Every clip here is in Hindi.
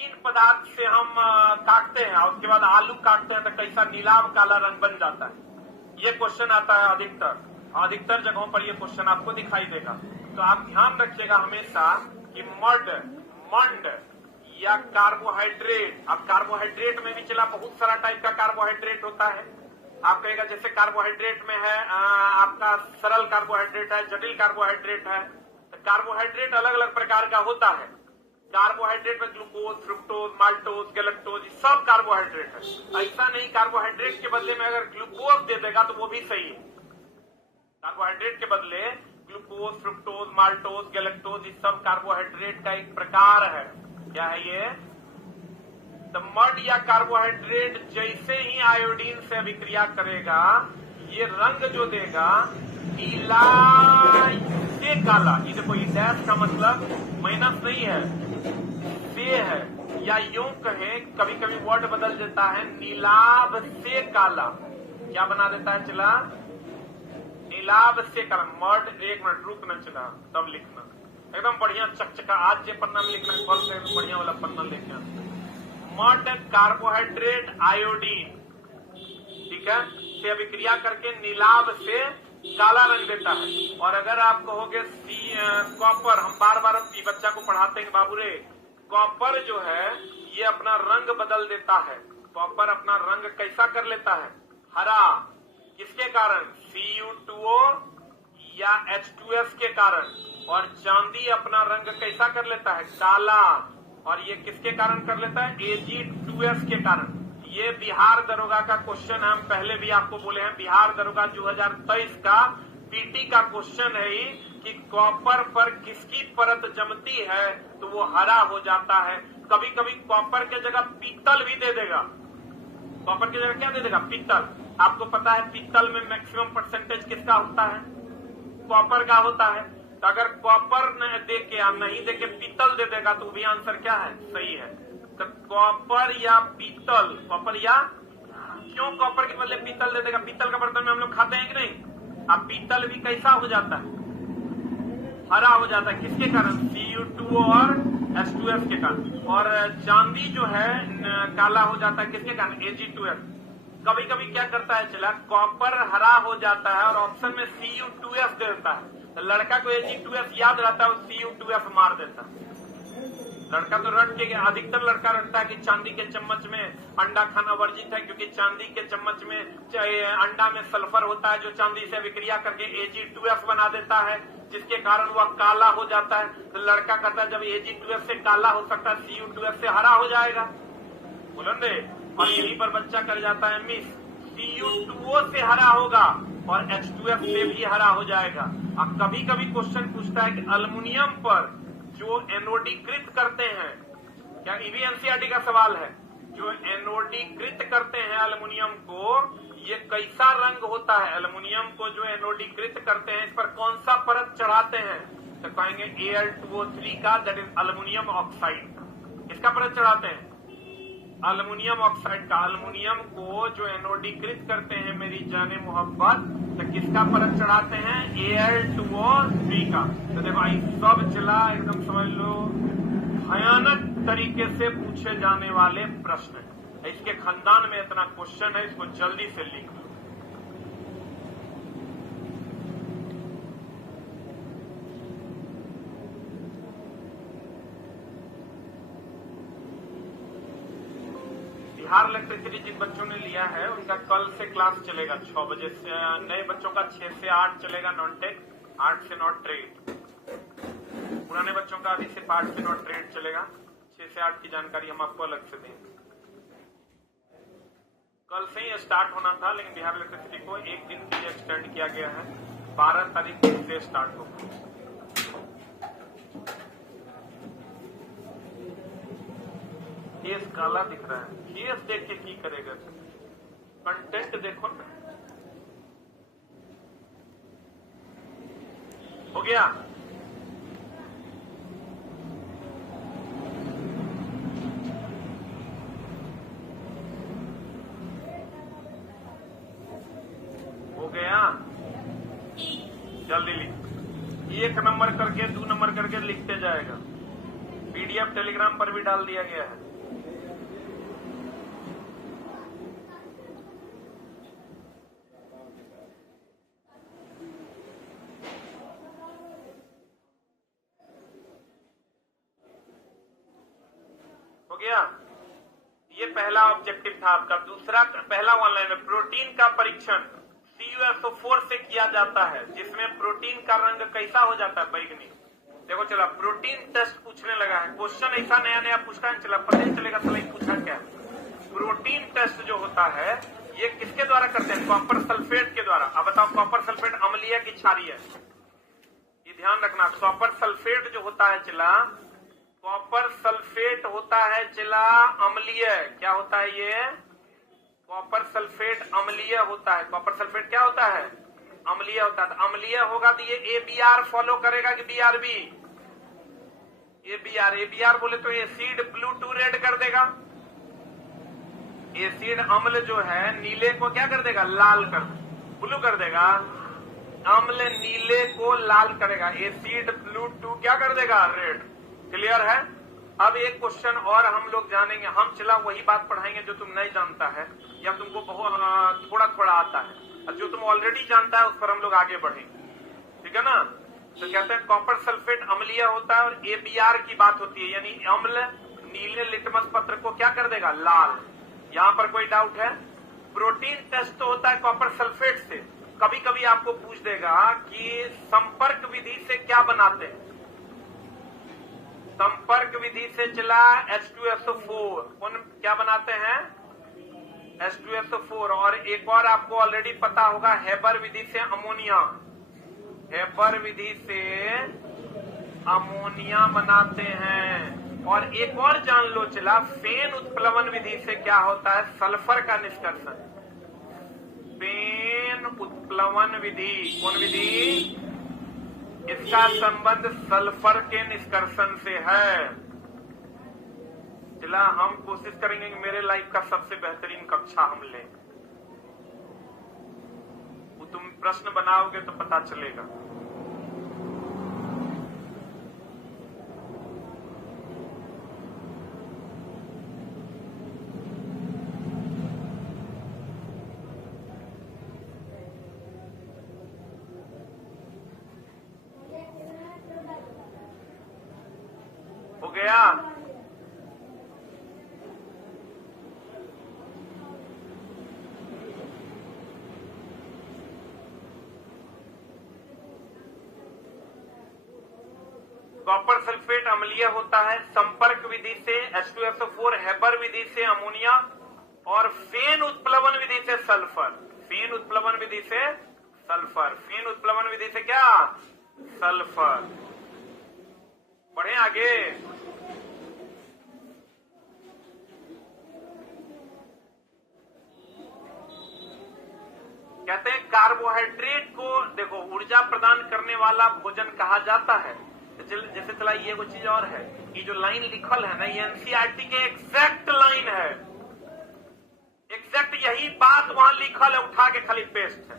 तीन पदार्थ से हम काटते हैं और उसके बाद आलू काटते हैं तो कैसा नीलाभ काला रंग बन जाता है। ये क्वेश्चन आता है अधिकतर जगहों पर ये क्वेश्चन आपको दिखाई देगा। तो आप ध्यान रखिएगा हमेशा कि मंड या कार्बोहाइड्रेट। अब कार्बोहाइड्रेट में भी चला बहुत सारा टाइप का कार्बोहाइड्रेट होता है। आप कहेगा जैसे कार्बोहाइड्रेट में है आपका सरल कार्बोहाइड्रेट है, जटिल कार्बोहाइड्रेट है। तो कार्बोहाइड्रेट अलग अलग प्रकार का होता है। कार्बोहाइड्रेट में ग्लूकोज, फ्रुक्टोज, माल्टोज, गैलेक्टोज सब कार्बोहाइड्रेट है। ऐसा नहीं कार्बोहाइड्रेट के बदले में अगर ग्लूकोज दे देगा तो वो भी सही है। कार्बोहाइड्रेट के बदले ग्लूकोज, फ्रुक्टोज, माल्टोज, गैलेक्टोज ये सब कार्बोहाइड्रेट का एक प्रकार है। क्या है ये? तो मड या कार्बोहाइड्रेट जैसे ही आयोडीन से अभिक्रिया करेगा ये रंग जो देगा नीला से काला। ये देखो ये डैश का मतलब माइनस नहीं है, से है, या यूं कहें कभी कभी वर्ड बदल देता है नीलाभ से काला। क्या बना देता है? चला नीलाभ से काला। मड, एक मिनट रुकना, चला तब लिखना एकदम बढ़िया चकचका। आज जो पन्ना में लिखना है कल से बढ़िया वाला पन्ना लेके आना। मड कार्बोहाइड्रेट आयोडीन, ठीक है, से अभिक्रिया करके नीलाभ से काला रंग देता है। और अगर आप कहोगे कॉपर, हम बार बार बच्चा को पढ़ाते हैं बाबू रे, कॉपर जो है ये अपना रंग बदल देता है। कॉपर अपना रंग कैसा कर लेता है? हरा। किसके कारण? Cu2O या H2S के कारण। और चांदी अपना रंग कैसा कर लेता है? काला। और ये किसके कारण कर लेता है? Ag2S के कारण। ये बिहार दरोगा का क्वेश्चन है। हम पहले भी आपको बोले हैं बिहार दरोगा 2023 का पीटी का क्वेश्चन है ही कि कॉपर पर किसकी परत जमती है तो वो हरा हो जाता है। कभी कभी कॉपर के जगह पीतल भी दे देगा। कॉपर की जगह क्या दे देगा? पीतल। आपको पता है पीतल में मैक्सिमम परसेंटेज किसका होता है? कॉपर का होता है। तो अगर कॉपर दे के या नहीं दे के पीतल दे देगा तो भी आंसर क्या है? सही है। तो कॉपर या पीतल, कॉपर या क्यों कॉपर के बदले पीतल दे देगा? पीतल का बर्तन में हम लोग खाते हैं कि नहीं? अब पीतल भी कैसा हो जाता है? हरा हो जाता है। किसके कारण? Cu2 और H2S के कारण। और चांदी जो है काला हो जाता है किसके कारण? Ag2S। कभी कभी क्या करता है चला, कॉपर हरा हो जाता है और ऑप्शन में Cu2S दे देता है। तो लड़का को Ag2S याद रहता है और Cu2S मार देता है। लड़का तो रट के, अधिकतर लड़का रटता है कि चांदी के चम्मच में अंडा खाना वर्जित है क्योंकि चांदी के चम्मच में अंडा में सल्फर होता है जो चांदी से विक्रिया करके Ag2S बना देता है जिसके कारण वह काला हो जाता है। तो लड़का कहता है जब Ag2S से काला हो सकता है Cu2S से हरा हो जाएगा। बोलो ने। और यहीं पर बच्चा कर जाता है मिस, Cu2O से हरा होगा और H2S से भी हरा हो जाएगा। अब कभी कभी क्वेश्चन पूछता है कि अल्युमिनियम पर जो एनोडीकृत करते हैं, क्या ये भी एनसीईआरटी का सवाल है, जो एनोडीकृत करते हैं अल्युमिनियम को ये कैसा रंग होता है? अल्युमिनियम को जो एनोडीकृत करते हैं इस पर कौन सा परत चढ़ाते हैं? तो कहेंगे Al2O3 का, दैट इज अल्युमिनियम ऑक्साइड। इसका परत चढ़ाते हैं अल्युमिनियम ऑक्साइड का। अल्युमिनियम को जो एनोडीकृत करते हैं मेरी जाने मोहब्बत, तो किसका परत चढ़ाते हैं? Al2O3 का। तो देखो आई सब चला एकदम समझ लो भयानक तरीके से पूछे जाने वाले प्रश्न है। इसके खानदान में इतना क्वेश्चन है, इसको जल्दी से लिख लो। बिहार इलेक्ट्रिसिटी जिन बच्चों ने लिया है उनका कल से क्लास चलेगा 6 बजे से। नए बच्चों का 6 से 8 चलेगा नॉन टेक, 8 से नॉट ट्रेड। पुराने बच्चों का अभी सिर्फ 8 से नॉट ट्रेड चलेगा। 6 से 8 की जानकारी हम आपको अलग से देंगे। कल से ही स्टार्ट होना था लेकिन बिहार इलेक्ट्रिसिटी को एक दिन के लिए एक्सटेंड किया गया है। 12 तारीख से स्टार्ट होगा। केस काला दिख रहा है, केस देख के की करेगा? कंटेंट देखो ना। हो गया? हो गया? जल्दी लिख। 1 नंबर करके 2 नंबर करके लिखते जाएगा। पीडीएफ टेलीग्राम पर भी डाल दिया गया है। हो गया, ये पहला ऑब्जेक्टिव था आपका। दूसरा, पहला ऑनलाइन में प्रोटीन का परीक्षण CuSO4 से किया जाता है, जिसमें प्रोटीन का रंग कैसा हो जाता है, बैगनी। देखो चला, प्रोटीन टेस्ट पूछने लगा है, क्वेश्चन ऐसा नया नया पूछता है, चला पता नहीं चलेगा चला पूछा क्या। प्रोटीन टेस्ट जो होता है ये किसके द्वारा करते हैं, कॉपर सल्फेट के द्वारा। अब बताओ कॉपर सल्फेट अम्लीय की क्षारीय, ये ध्यान रखना। कॉपर सल्फेट जो होता है चला, कॉपर सल्फेट होता है चला अम्लीय। क्या होता है ये, कॉपर सल्फेट अम्लीय होता है। कॉपर सल्फेट क्या होता है, अम्लीय होता है। अम्लीय होगा तो ये ABr फॉलो करेगा कि BRB, ABr बोले तो एसिड ब्लू टू रेड कर देगा। एसिड अम्ल जो है नीले को क्या कर देगा, लाल कर, ब्लू कर देगा। अम्ल नीले को लाल करेगा, एसिड ब्लू टू क्या कर देगा, रेड। क्लियर है। अब एक क्वेश्चन और हम लोग जानेंगे, हम चला वही बात पढ़ाएंगे जो तुम नहीं जानता है या तुमको बहुत थोड़ा थोड़ा आता है, और जो तुम ऑलरेडी जानता है उस पर हम लोग आगे बढ़ेंगे, ठीक है ना। तो कहते हैं कॉपर सल्फेट अम्लीय होता है और ABr की बात होती है, यानी अम्ल नीले लिटमस पत्र को क्या कर देगा, लाल। यहां पर कोई डाउट है। प्रोटीन टेस्ट तो होता है कॉपर सल्फेट से। कभी कभी आपको पूछ देगा कि संपर्क विधि से क्या बनाते हैं, संपर्क विधि से चला H2SO4, कौन क्या बनाते हैं, H2SO4। और एक और आपको ऑलरेडी पता होगा, हेबर विधि से अमोनिया, हेबर विधि से अमोनिया बनाते हैं। और एक और जान लो चला, फेन उत्प्लवन विधि से क्या होता है, सल्फर का निष्कर्षण। फेन उत्प्लवन विधि, कौन विधि, इसका संबंध सल्फर के निष्कर्षण से है। चला हम कोशिश करेंगे कि मेरे लाइफ का सबसे बेहतरीन कक्षा हम लें। वो तुम प्रश्न बनाओगे तो पता चलेगा। हो गया। कॉपर सल्फेट अम्लीय होता है, संपर्क विधि से H2SO4, हेबर विधि से अमोनिया, और फेन उत्प्लवन विधि से सल्फर। फेन उत्प्लवन विधि से सल्फर, फेन उत्प्लवन विधि से क्या, सल्फर। बढ़े आगे। कहते हैं कार्बोहाइड्रेट को देखो ऊर्जा प्रदान करने वाला भोजन कहा जाता है। जैसे चला ये वो चीज और है, ये जो लाइन लिखल है ना, ये NCERT के एग्जैक्ट लाइन है, एग्जैक्ट यही बात वहां लिखल है, उठा के खाली पेस्ट है।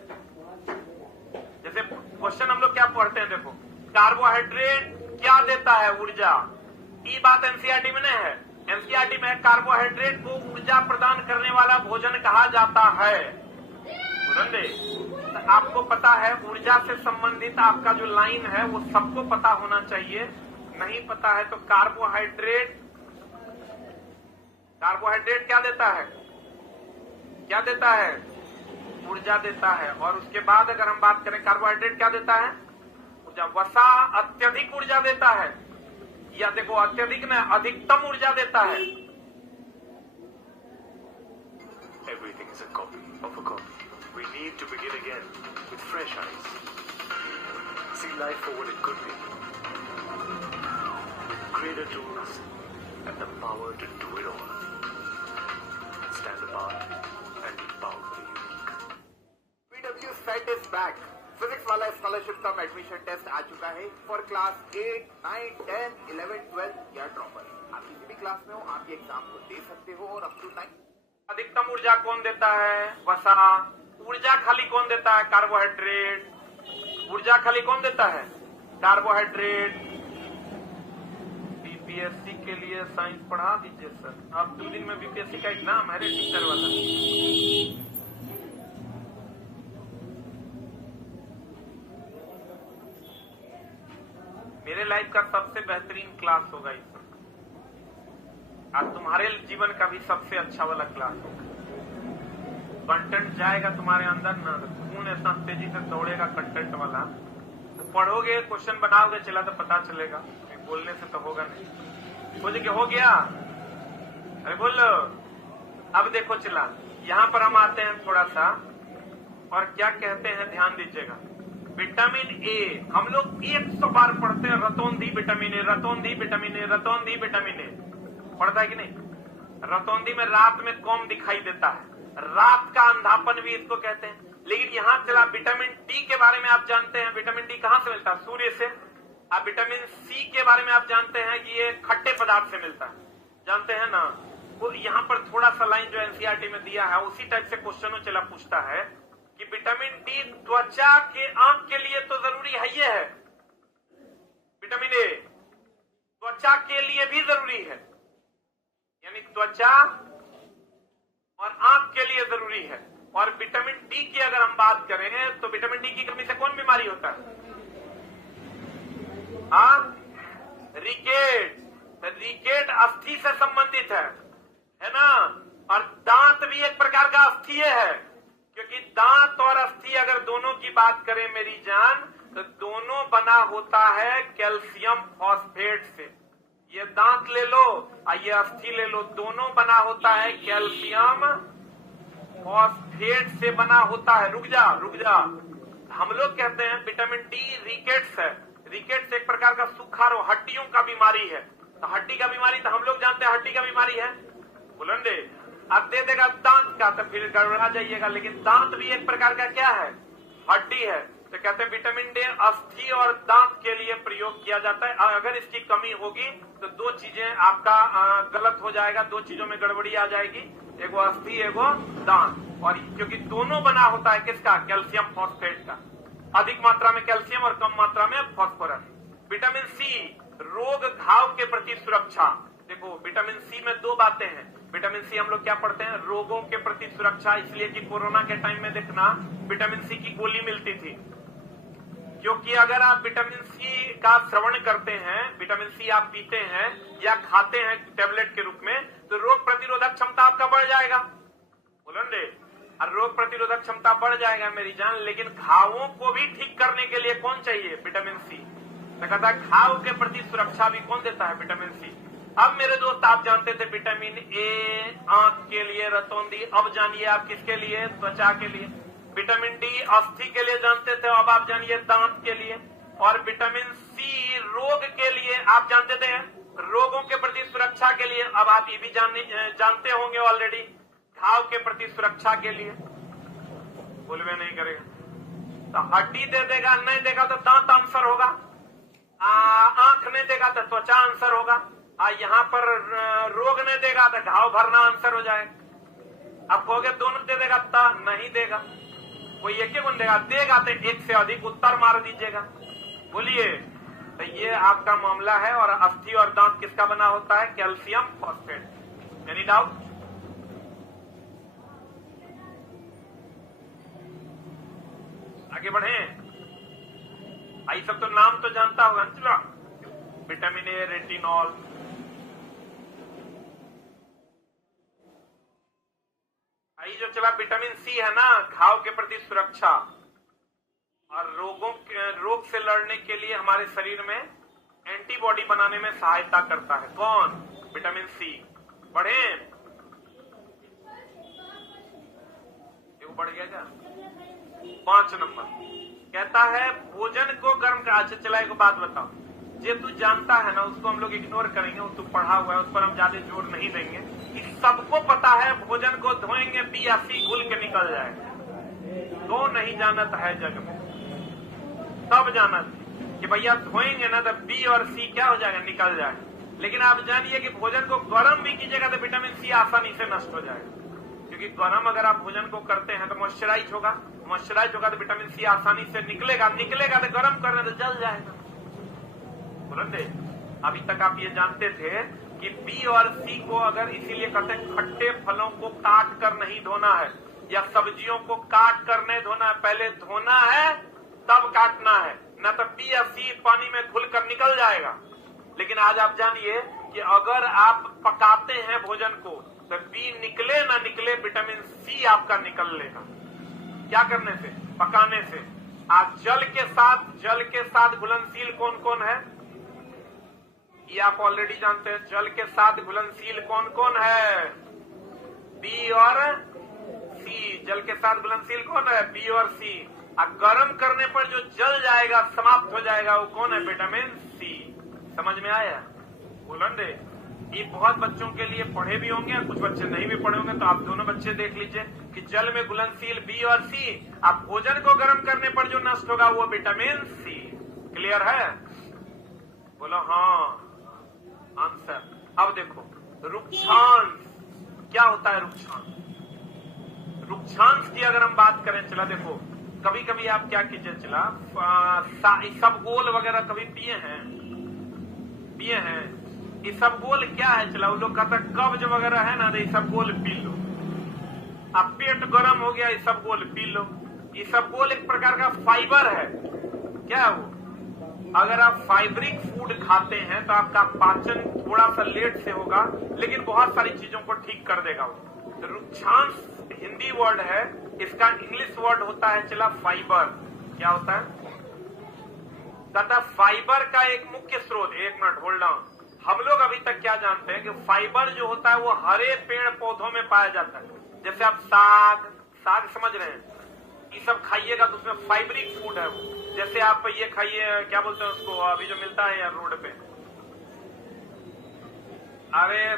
जैसे क्वेश्चन हम लोग क्या पढ़ते हैं, देखो कार्बोहाइड्रेट क्या देता है, ऊर्जा। ये बात NCERT में नहीं है। NCERT में कार्बोहाइड्रेट को ऊर्जा प्रदान करने वाला भोजन कहा जाता है। तो आपको पता है ऊर्जा से संबंधित आपका जो लाइन है वो सबको पता होना चाहिए। नहीं पता है तो कार्बोहाइड्रेट, कार्बोहाइड्रेट क्या देता है, क्या देता है, ऊर्जा देता है। और उसके बाद अगर हम बात करें कार्बोहाइड्रेट क्या देता है, ऊर्जा। वसा अत्यधिक ऊर्जा देता है, या देखो अत्यधिक में अधिकतम ऊर्जा देता है। Everything is a copy of a copy. We need to begin again with fresh eyes. See life for what it could be. With greater tools and the power to do it all. Stand apart and be powerfully unique. PW Set is back. Physics वाला स्कॉलरशिप कम एडमिशन टेस्ट आ चुका है फॉर क्लास 8, 9, 10, 11, 12 या ड्रॉपर। आप किसी भी क्लास में हो, आप ये एग्जाम को दे सकते हो और अप टू 9। अधिकतम ऊर्जा कौन देता है, वसा। ऊर्जा खाली कौन देता है, कार्बोहाइड्रेट। ऊर्जा खाली कौन देता है, कार्बोहाइड्रेट। बीपीएससी के लिए साइंस पढ़ा दीजिए सर। अब 2 दिन में बीपीएससी का एग्जाम है रे, टीचर वाला। मेरे लाइफ का सबसे बेहतरीन क्लास होगा इस वक्त, और तुम्हारे जीवन का भी सबसे अच्छा वाला क्लास होगा। कंटेंट जाएगा तुम्हारे अंदर ना, खून इतना तेजी से दौड़ेगा कंटेंट वाला। तो पढ़ोगे, क्वेश्चन बनाओगे, चला तो पता चलेगा, बोलने से तो होगा नहीं। बोले कि हो गया, अरे बोलो। अब देखो चला, यहाँ पर हम आते हैं थोड़ा सा, और क्या कहते हैं ध्यान दीजिएगा। विटामिन ए हम लोग 100 बार पढ़ते हैं, रतौंधी विटामिन ए, रतौंधी विटामिन ए, रतौंधी विटामिन ए। पढ़ता है कि नहीं? रतौंधी में रात में कम दिखाई देता है, रात का अंधापन भी इसको कहते हैं। लेकिन यहाँ चला, विटामिन डी के बारे में आप जानते हैं, विटामिन डी कहाँ से मिलता है? सूर्य से। आप विटामिन सी के बारे में आप जानते हैं कि ये खट्टे पदार्थ से मिलता है, जानते हैं ना? वो यहाँ पर थोड़ा सा लाइन जो एनसीईआरटी में दिया है, उसी टाइप से क्वेश्चन चला पूछता है कि विटामिन डी त्वचा के, आंख के लिए तो जरूरी है, ये है विटामिन ए, त्वचा के लिए भी जरूरी है, यानी त्वचा और आंख के लिए जरूरी है। और विटामिन डी की अगर हम बात करें तो विटामिन डी की कमी से कौन बीमारी होता है? हाँ, रिकेट। रिकेट अस्थि से संबंधित है ना? और दांत भी एक प्रकार का अस्थि है, क्योंकि दांत और अस्थि अगर दोनों की बात करें मेरी जान, तो दोनों बना होता है कैल्शियम फॉस्फेट से। ये दांत ले लो और ये अस्थि ले लो, दोनों बना होता है कैल्शियम फॉस्फेट से बना होता है। रुक जा रुक जा, हम लोग कहते हैं विटामिन डी रिकेट्स है। रिकेट्स एक प्रकार का सूखा रोग, हड्डियों का बीमारी है। तो हड्डी का बीमारी तो हम लोग जानते हैं हड्डी का बीमारी है, बुलंदे। अब दे देगा दांत का तो फिर गड़बड़ा जाइएगा, लेकिन दांत भी एक प्रकार का क्या है? हड्डी है। तो कहते हैं विटामिन डी अस्थि और दांत के लिए प्रयोग किया जाता है। अगर इसकी कमी होगी तो 2 चीजें आपका गलत हो जाएगा, 2 चीजों में गड़बड़ी आ जाएगी, एगो अस्थि एगो दांत। और क्योंकि दोनों बना होता है किसका? कैल्शियम फॉस्फेट का। अधिक मात्रा में कैल्शियम और कम मात्रा में फॉस्फोरस। विटामिन सी रोग घाव के प्रति सुरक्षा। देखो विटामिन सी में 2 बातें हैं। विटामिन सी हम लोग क्या पढ़ते हैं? रोगों के प्रति सुरक्षा, इसलिए कि कोरोना के टाइम में देखना विटामिन सी की गोली मिलती थी, क्योंकि अगर आप विटामिन सी का श्रवण करते हैं, विटामिन सी आप पीते हैं या खाते हैं टेबलेट के रूप में, तो रोग प्रतिरोधक क्षमता आपका बढ़ जाएगा, बोलेंगे। और रोग प्रतिरोधक क्षमता बढ़ जाएगा मेरी जान, लेकिन घावों को भी ठीक करने के लिए कौन चाहिए? Vitamin C. तो कहता है घाव के प्रति सुरक्षा भी कौन देता है? Vitamin C. अब मेरे दोस्त आप जानते थे विटामिन ए आंख के लिए, रतौंधी। अब जानिए आप किसके लिए? त्वचा के लिए। विटामिन डी अस्थि के लिए जानते थे, अब आप जानिए दांत के लिए। और विटामिन सी रोग के लिए आप जानते थे, रोगों के प्रति सुरक्षा के लिए। अब आप ये भी जानते होंगे ऑलरेडी, घाव के प्रति सुरक्षा के लिए। बोलवे नहीं करेगा तो हड्डी दे देगा, नहीं देगा तो दांत आंसर होगा, आंख नहीं देगा तो त्वचा आंसर होगा, यहाँ पर रोग नहीं देगा तो घाव भरना आंसर हो जाएगा। अब कहोगे दोनों दे देगा तो नहीं देगा, कोई एक ही गुण देगा, देगा तो एक से अधिक उत्तर मार दीजिएगा। बोलिए, तो ये आपका मामला है। और अस्थि और दांत किसका बना होता है? Calcium phosphate. Any doubt? आगे बढ़े। आई सब तो नाम तो जानता होगा ना, विटामिन ए, रेटिनॉल। आई जो चला विटामिन सी है ना, घाव के प्रति सुरक्षा और रोग से लड़ने के लिए हमारे शरीर में एंटीबॉडी बनाने में सहायता करता है। कौन? Vitamin C. बढ़े, बढ़ गया क्या? 5 नंबर कहता है भोजन को गर्म का। अच्छा चला एक बात बताओ, जे तू जानता है ना उसको हम लोग इग्नोर करेंगे, वो तू पढ़ा हुआ है उस पर हम ज्यादा जोर नहीं देंगे। कि सबको पता है भोजन को धोएंगे बी या सी घुल के निकल जाएगा। तो नहीं जानत है जग में, सब जानत कि भैया धोएंगे ना तो बी और सी क्या हो जाएगा? निकल जाएगा। लेकिन आप जानिए कि भोजन को गर्म भी कीजिएगा तो विटामिन सी आसानी से नष्ट हो जाएगा, क्योंकि गर्म अगर आप भोजन को करते हैं तो मॉइस्चराइज होगा, मॉइस्चराइज होगा तो विटामिन सी आसानी से निकलेगा, निकलेगा तो गर्म करने तो जल जाएगा। अभी तक आप ये जानते थे कि बी और सी को अगर इसीलिए कहते हैं खट्टे फलों को काट कर नहीं धोना है या सब्जियों को काट कर नहीं धोना है, पहले धोना है तब काटना है, न तो बी या सी पानी में घुल कर निकल जाएगा। लेकिन आज आप जानिए कि अगर आप पकाते हैं भोजन को तो बी निकले ना निकले विटामिन सी आपका निकल लेगा। क्या करने से? पकाने से। आज जल के साथ घुलनशील कौन कौन है ये आप ऑलरेडी जानते हैं। जल के साथ घुलनशील कौन कौन है? बी और सी। जल के साथ घुलनशील कौन है? बी और सी। अब गर्म करने पर जो जल जाएगा, समाप्त हो जाएगा, वो कौन है? Vitamin C. समझ में आया? बोलन दे। ये बहुत बच्चों के लिए पढ़े भी होंगे और कुछ बच्चे नहीं भी पढ़े होंगे, तो आप दोनों बच्चे देख लीजिए कि जल में घुलनशील बी और सी। आप भोजन को गर्म करने पर जो नष्ट होगा वो विटामिन सी। क्लियर है? बोलो हाँ आंसर। अब देखो रुक्षांश क्या होता है? रुक्षांश की अगर हम बात करें, चला देखो कभी कभी आप क्या कीजिए, चला इसबगोल वगैरह कभी पिए हैं? इसबगोल क्या है? चला वो लोग कहता है कब्ज वगैरह है ना, तो इसबगोल पी लो। अब पेट गर्म हो गया, इसबगोल पी लो। इसबगोल एक प्रकार का फाइबर है। क्या है वो? अगर आप फाइबरिक फूड खाते हैं तो आपका पाचन थोड़ा सा लेट से होगा, लेकिन बहुत सारी चीजों को ठीक कर देगा वो। रुक्षांश हिंदी वर्ड है, इसका इंग्लिश वर्ड होता है चला फाइबर। क्या होता है? कहता फाइबर का एक मुख्य स्रोत। एक मिनट होल्ड ऑन। हम लोग अभी तक क्या जानते हैं कि फाइबर जो होता है वो हरे पेड़ पौधों में पाया जाता है। जैसे आप साग समझ रहे हैं, ये सब खाइएगा तो उसमें फाइबरिक फूड है वो। जैसे आप ये खाइए, क्या बोलते हैं उसको अभी जो मिलता है यार रोड पे, अरे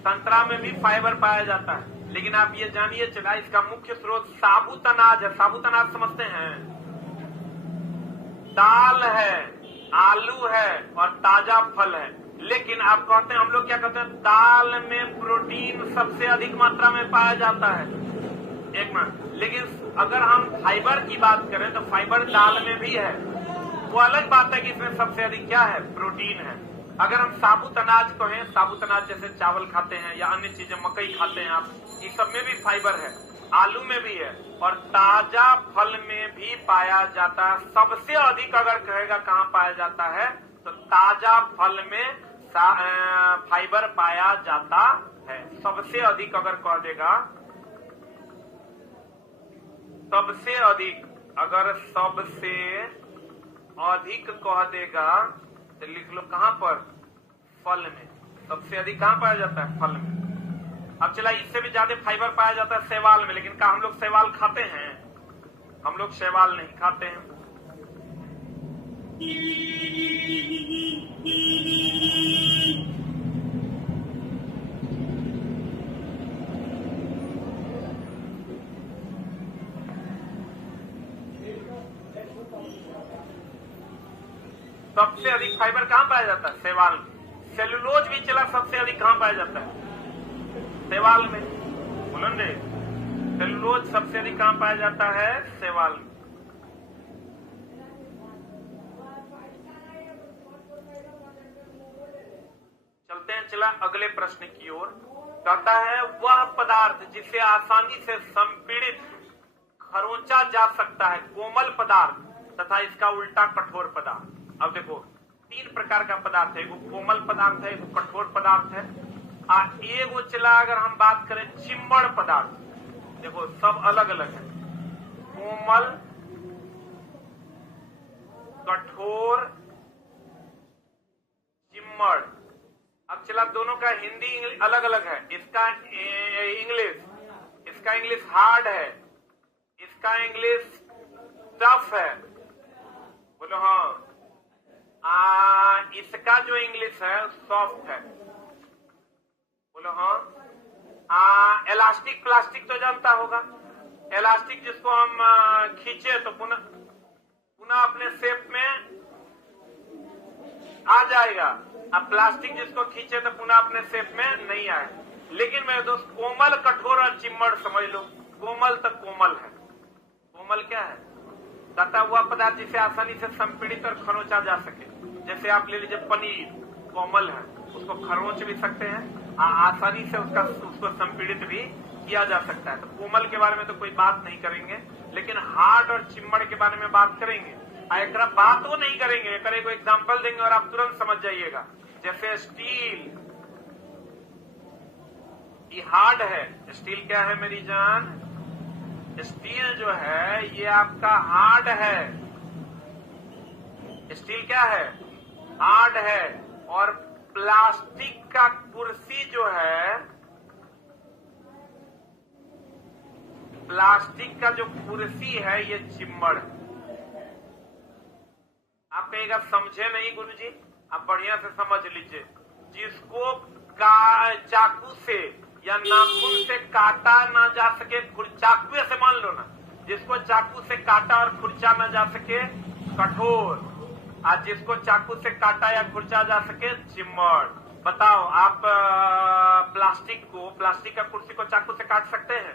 संतरा में भी फाइबर पाया जाता है। लेकिन आप ये जानिए चला इसका मुख्य स्रोत साबुत अनाज है। साबुत अनाज समझते हैं? दाल है, आलू है और ताजा फल है। लेकिन आप कहते हैं, हम लोग क्या कहते हैं, दाल में प्रोटीन सबसे अधिक मात्रा में पाया जाता है। एक मिनट। लेकिन अगर हम फाइबर की बात करें तो फाइबर दाल में भी है। वो अलग बात है कि इसमें सबसे अधिक क्या है? प्रोटीन है। अगर हम साबुत अनाज कहें, साबुत अनाज जैसे चावल खाते हैं या अन्य चीजें, मकई खाते हैं आप, ये सब में भी फाइबर है। आलू में भी है और ताजा फल में भी पाया जाता है। सबसे अधिक अगर कहेगा कहाँ पाया जाता है तो ताजा फल में फाइबर पाया जाता है। सबसे अधिक अगर कह देगा, सबसे अधिक कह देगा तो लिख लो कहाँ पर? फल में। सबसे अधिक कहाँ पाया जाता है? फल में। अब चला इससे भी ज्यादा फाइबर पाया जाता है शैवाल में। लेकिन क्या हम लोग शैवाल खाते हैं? हम लोग शैवाल नहीं खाते हैं। सबसे अधिक फाइबर कहाँ पाया जाता है? शैवाल में। सेलुलोज भी चला सबसे अधिक कहाँ पाया जाता है? शैवाल में। बोलन दे। सेलुलोज सबसे अधिक कहाँ पाया जाता है? शैवाल में। चलते हैं चला अगले प्रश्न की ओर। कहता है वह पदार्थ जिसे आसानी से संपीड़ित खरोंचा जा सकता है, कोमल पदार्थ तथा इसका उल्टा कठोर पदार्थ। अब देखो तीन प्रकार का पदार्थ है, एक कोमल पदार्थ है, एक कठोर पदार्थ है। एगो चला अगर हम बात करें चिम्मड़ पदार्थ, देखो सब अलग अलग है, कोमल, कठोर, चिम्मड़। अब चला दोनों का हिंदी अलग अलग है। इसका इंग्लिश हार्ड है, इसका इंग्लिश टफ है। बोलो हाँ। इसका जो इंग्लिश है सॉफ्ट है। बोलो हाँ। इलास्टिक प्लास्टिक तो जानता होगा। इलास्टिक जिसको हम खींचे तो पुनः अपने शेप में आ जाएगा। अब प्लास्टिक जिसको खींचे तो पुनः अपने शेप में नहीं आए। लेकिन मेरे दोस्त कोमल, कठोर और चिम्मड़ समझ लो। कोमल तो कोमल है। कोमल क्या है? कहता हुआ पदार्थ जिसे आसानी से संपीड़ित और खरोंचा जा सके। जैसे आप ले लीजिए पनीर कोमल है, उसको खरोंच भी सकते हैं, आसानी से उसको संपीड़ित भी किया जा सकता है। तो कोमल के बारे में तो कोई बात नहीं करेंगे, लेकिन हार्ड और चिम्मड़ के बारे में बात करेंगे। एकरा बात वो नहीं करेंगे, एक एग्जाम्पल देंगे और आप तुरंत समझ जाइएगा। जैसे स्टील, ये हार्ड है। स्टील क्या है मेरी जान? स्टील जो है ये आपका हार्ड है। स्टील क्या है? हार्ड है। और प्लास्टिक का कुर्सी जो है, प्लास्टिक का जो कुर्सी है ये चिम्मड़ है। आप कहेगा समझे नहीं गुरुजी, आप बढ़िया से समझ लीजिए। जिसको चाकू से या नाखून से काटा ना जा सके, चाकू से मान लो ना, जिसको चाकू से काटा और खुरचा ना जा सके कठोर, आज जिसको चाकू से काटा या खुरचा जा सके चिम्मड़। बताओ आप प्लास्टिक का कुर्सी को चाकू से काट सकते हैं,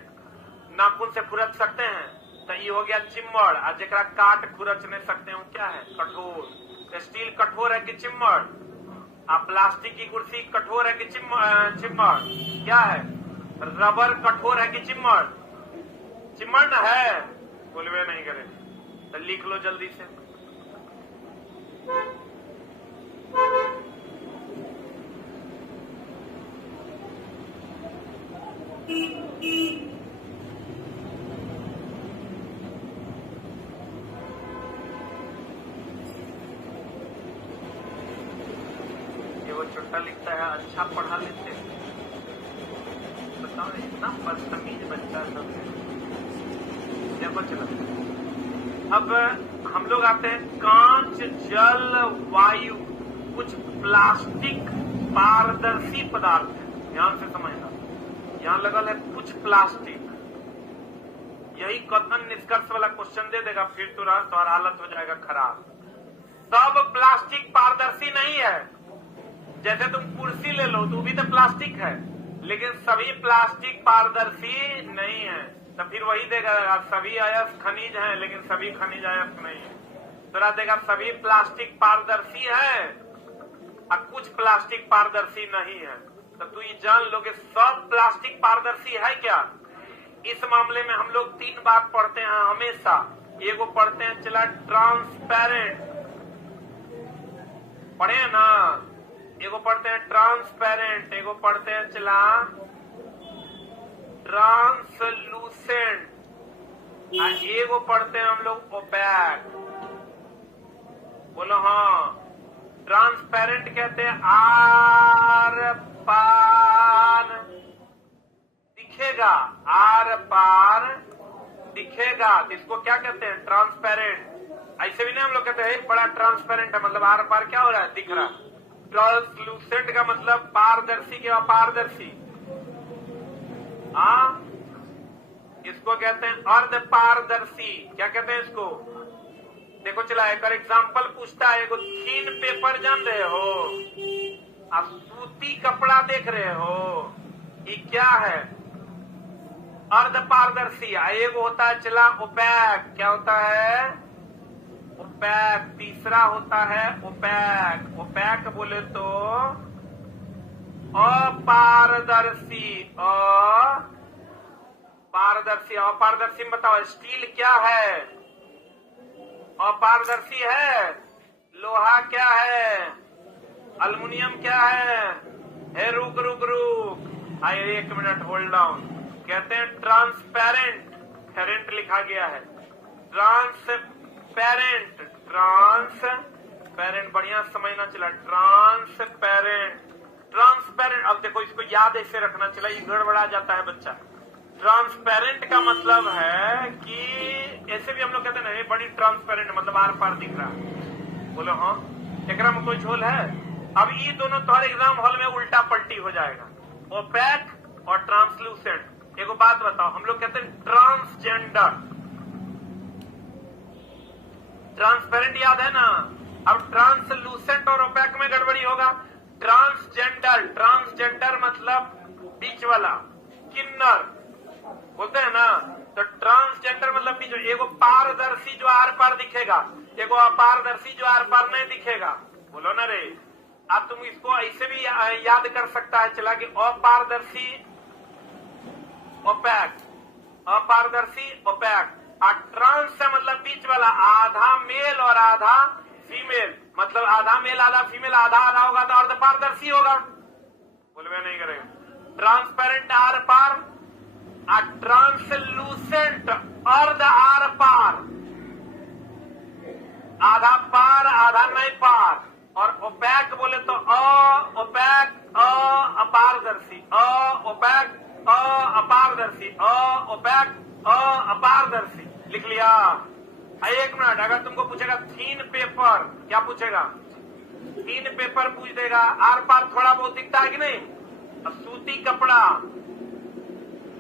नाखून से खुरच सकते हैं, तो ये हो गया चिम्मड़। आज जरा काट खुरच नहीं सकते हो क्या है? कठोर। स्टील कठोर है कि चिम्मड़? आप प्लास्टिक की कुर्सी कठोर है कि चिम्मड़? क्या है? रबर कठोर है कि चिम्मड़? चिम्मड़ न है, बोलवे नहीं करे तो लिख लो जल्दी से। वो छोटा लिखता है, अच्छा पढ़ा लेते हैं। बताओ इतना बदतमीज बच्चा सब है, क्या बचना। अब हम लोग आते हैं कांच, जल, वायु, कुछ प्लास्टिक पारदर्शी पदार्थ है। ध्यान से समझना, यहाँ लगल है कुछ प्लास्टिक। यही कथन निष्कर्ष वाला क्वेश्चन दे देगा, फिर तुम्हारा हालत हो जाएगा खराब। सब प्लास्टिक पारदर्शी नहीं है। जैसे तुम कुर्सी ले लो तो भी तो प्लास्टिक है, लेकिन सभी प्लास्टिक पारदर्शी नहीं है। तो फिर वही देगा, सभी अयस्क खनिज हैं लेकिन सभी खनिज अयस्क नहीं है। तो देगा सभी प्लास्टिक पारदर्शी है और कुछ प्लास्टिक पारदर्शी नहीं है। तो तू ये जान लो कि सब प्लास्टिक पारदर्शी है क्या? इस मामले में हम लोग 3 बात पढ़ते हैं हमेशा। एगो पढ़ते हैं चला ट्रांसपेरेंट, पढ़े ना? एगो पढ़ते हैं ट्रांसपेरेंट, एगो पढ़ते हैं चला ट्रांसलूसेंट, और एगो पढ़ते हैं हम लोग ओपैक। बोलो हाँ। ट्रांसपेरेंट कहते हैं आर पार दिखेगा, आर पार दिखेगा। इसको क्या कहते हैं? ट्रांसपेरेंट। ऐसे भी नहीं हम लोग कहते हैं बड़ा ट्रांसपेरेंट है, मतलब आर पार क्या हो रहा है? दिख रहा। ट्रांसलूसेंट का मतलब पारदर्शी के अपारदर्शी। हाँ, इसको कहते हैं अर्ध पारदर्शी। क्या कहते हैं इसको? देखो चला एक एग्जाम्पल पूछता है। एगो थीन पेपर जान रहे हो, आप सूती कपड़ा देख रहे हो, ये क्या है? अर्ध पारदर्शी। एगो होता है चला ओपैक। क्या होता है? ओपैक। तीसरा होता है ओपैक। ओपैक बोले तो अपारदर्शी। अपारदर्शी। अपारदर्शी में बताओ स्टील क्या है? अपारदर्शी है। लोहा क्या है? अल्युमिनियम क्या है? रुक रुक रुक, आइए 1 मिनट होल्ड डाउन। कहते हैं ट्रांसपेरेंट, फेरेंट लिखा गया है। ट्रांसपेरेंट, ट्रांसपेरेंट, बढ़िया समझना चला। Transparent, transparent. अब देखो इसको याद ऐसे रखना चला, ये गड़बड़ा जाता है बच्चा। ट्रांसपेरेंट का मतलब है कि ऐसे भी हम लोग कहते हैं ना बड़ी ट्रांसपेरेंट, मतलब आर पार दिख रहा है। बोलो हाँ, एकरा में कोई झोल है? अब ये दोनों तुम्हारे एग्जाम हॉल में उल्टा पलटी हो जाएगा, ओपैक और ट्रांसलूसेंट। एगो बात बताओ, हम लोग कहते हैं ट्रांसजेंडर, ट्रांसपेरेंट याद है ना? अब ट्रांसलूसेंट और ओपैक में गड़बड़ी होगा। ट्रांसजेंडर, ट्रांसजेंडर मतलब बीच वाला, किन्नर बोलते हैं ना। तो ट्रांसजेंडर मतलब बीच। एगो पारदर्शी जो आर पार दिखेगा, एगो अपारदर्शी जो आर पार नहीं दिखेगा। बोलो ना रे। अब तुम इसको ऐसे भी याद कर सकता है चला कि अपारदर्शी ओपैक, अपारदर्शी ओपैक। और ट्रांस से मतलब बीच वाला, आधा मेल और आधा फीमेल, मतलब आधा मेल आधा फीमेल, आधा आधा होगा तो अर्ध पारदर्शी होगा। बोलवे नहीं करेगा। ट्रांसपेरेंट आर पार, ट्रांसलूसेंट अर्ध आर पार, आधा पार आधा नहीं पार। और ओपैक बोले तो ओपैक अपारदर्शी, ओपैक अपारदर्शी, ओपैक अपारदर्शी। लिख लिया। एक मिनट, अगर तुमको पूछेगा थीन पेपर, क्या पूछेगा? थीन पेपर पूछ देगा। आर पार थोड़ा बहुत दिखता है कि नहीं? सूती कपड़ा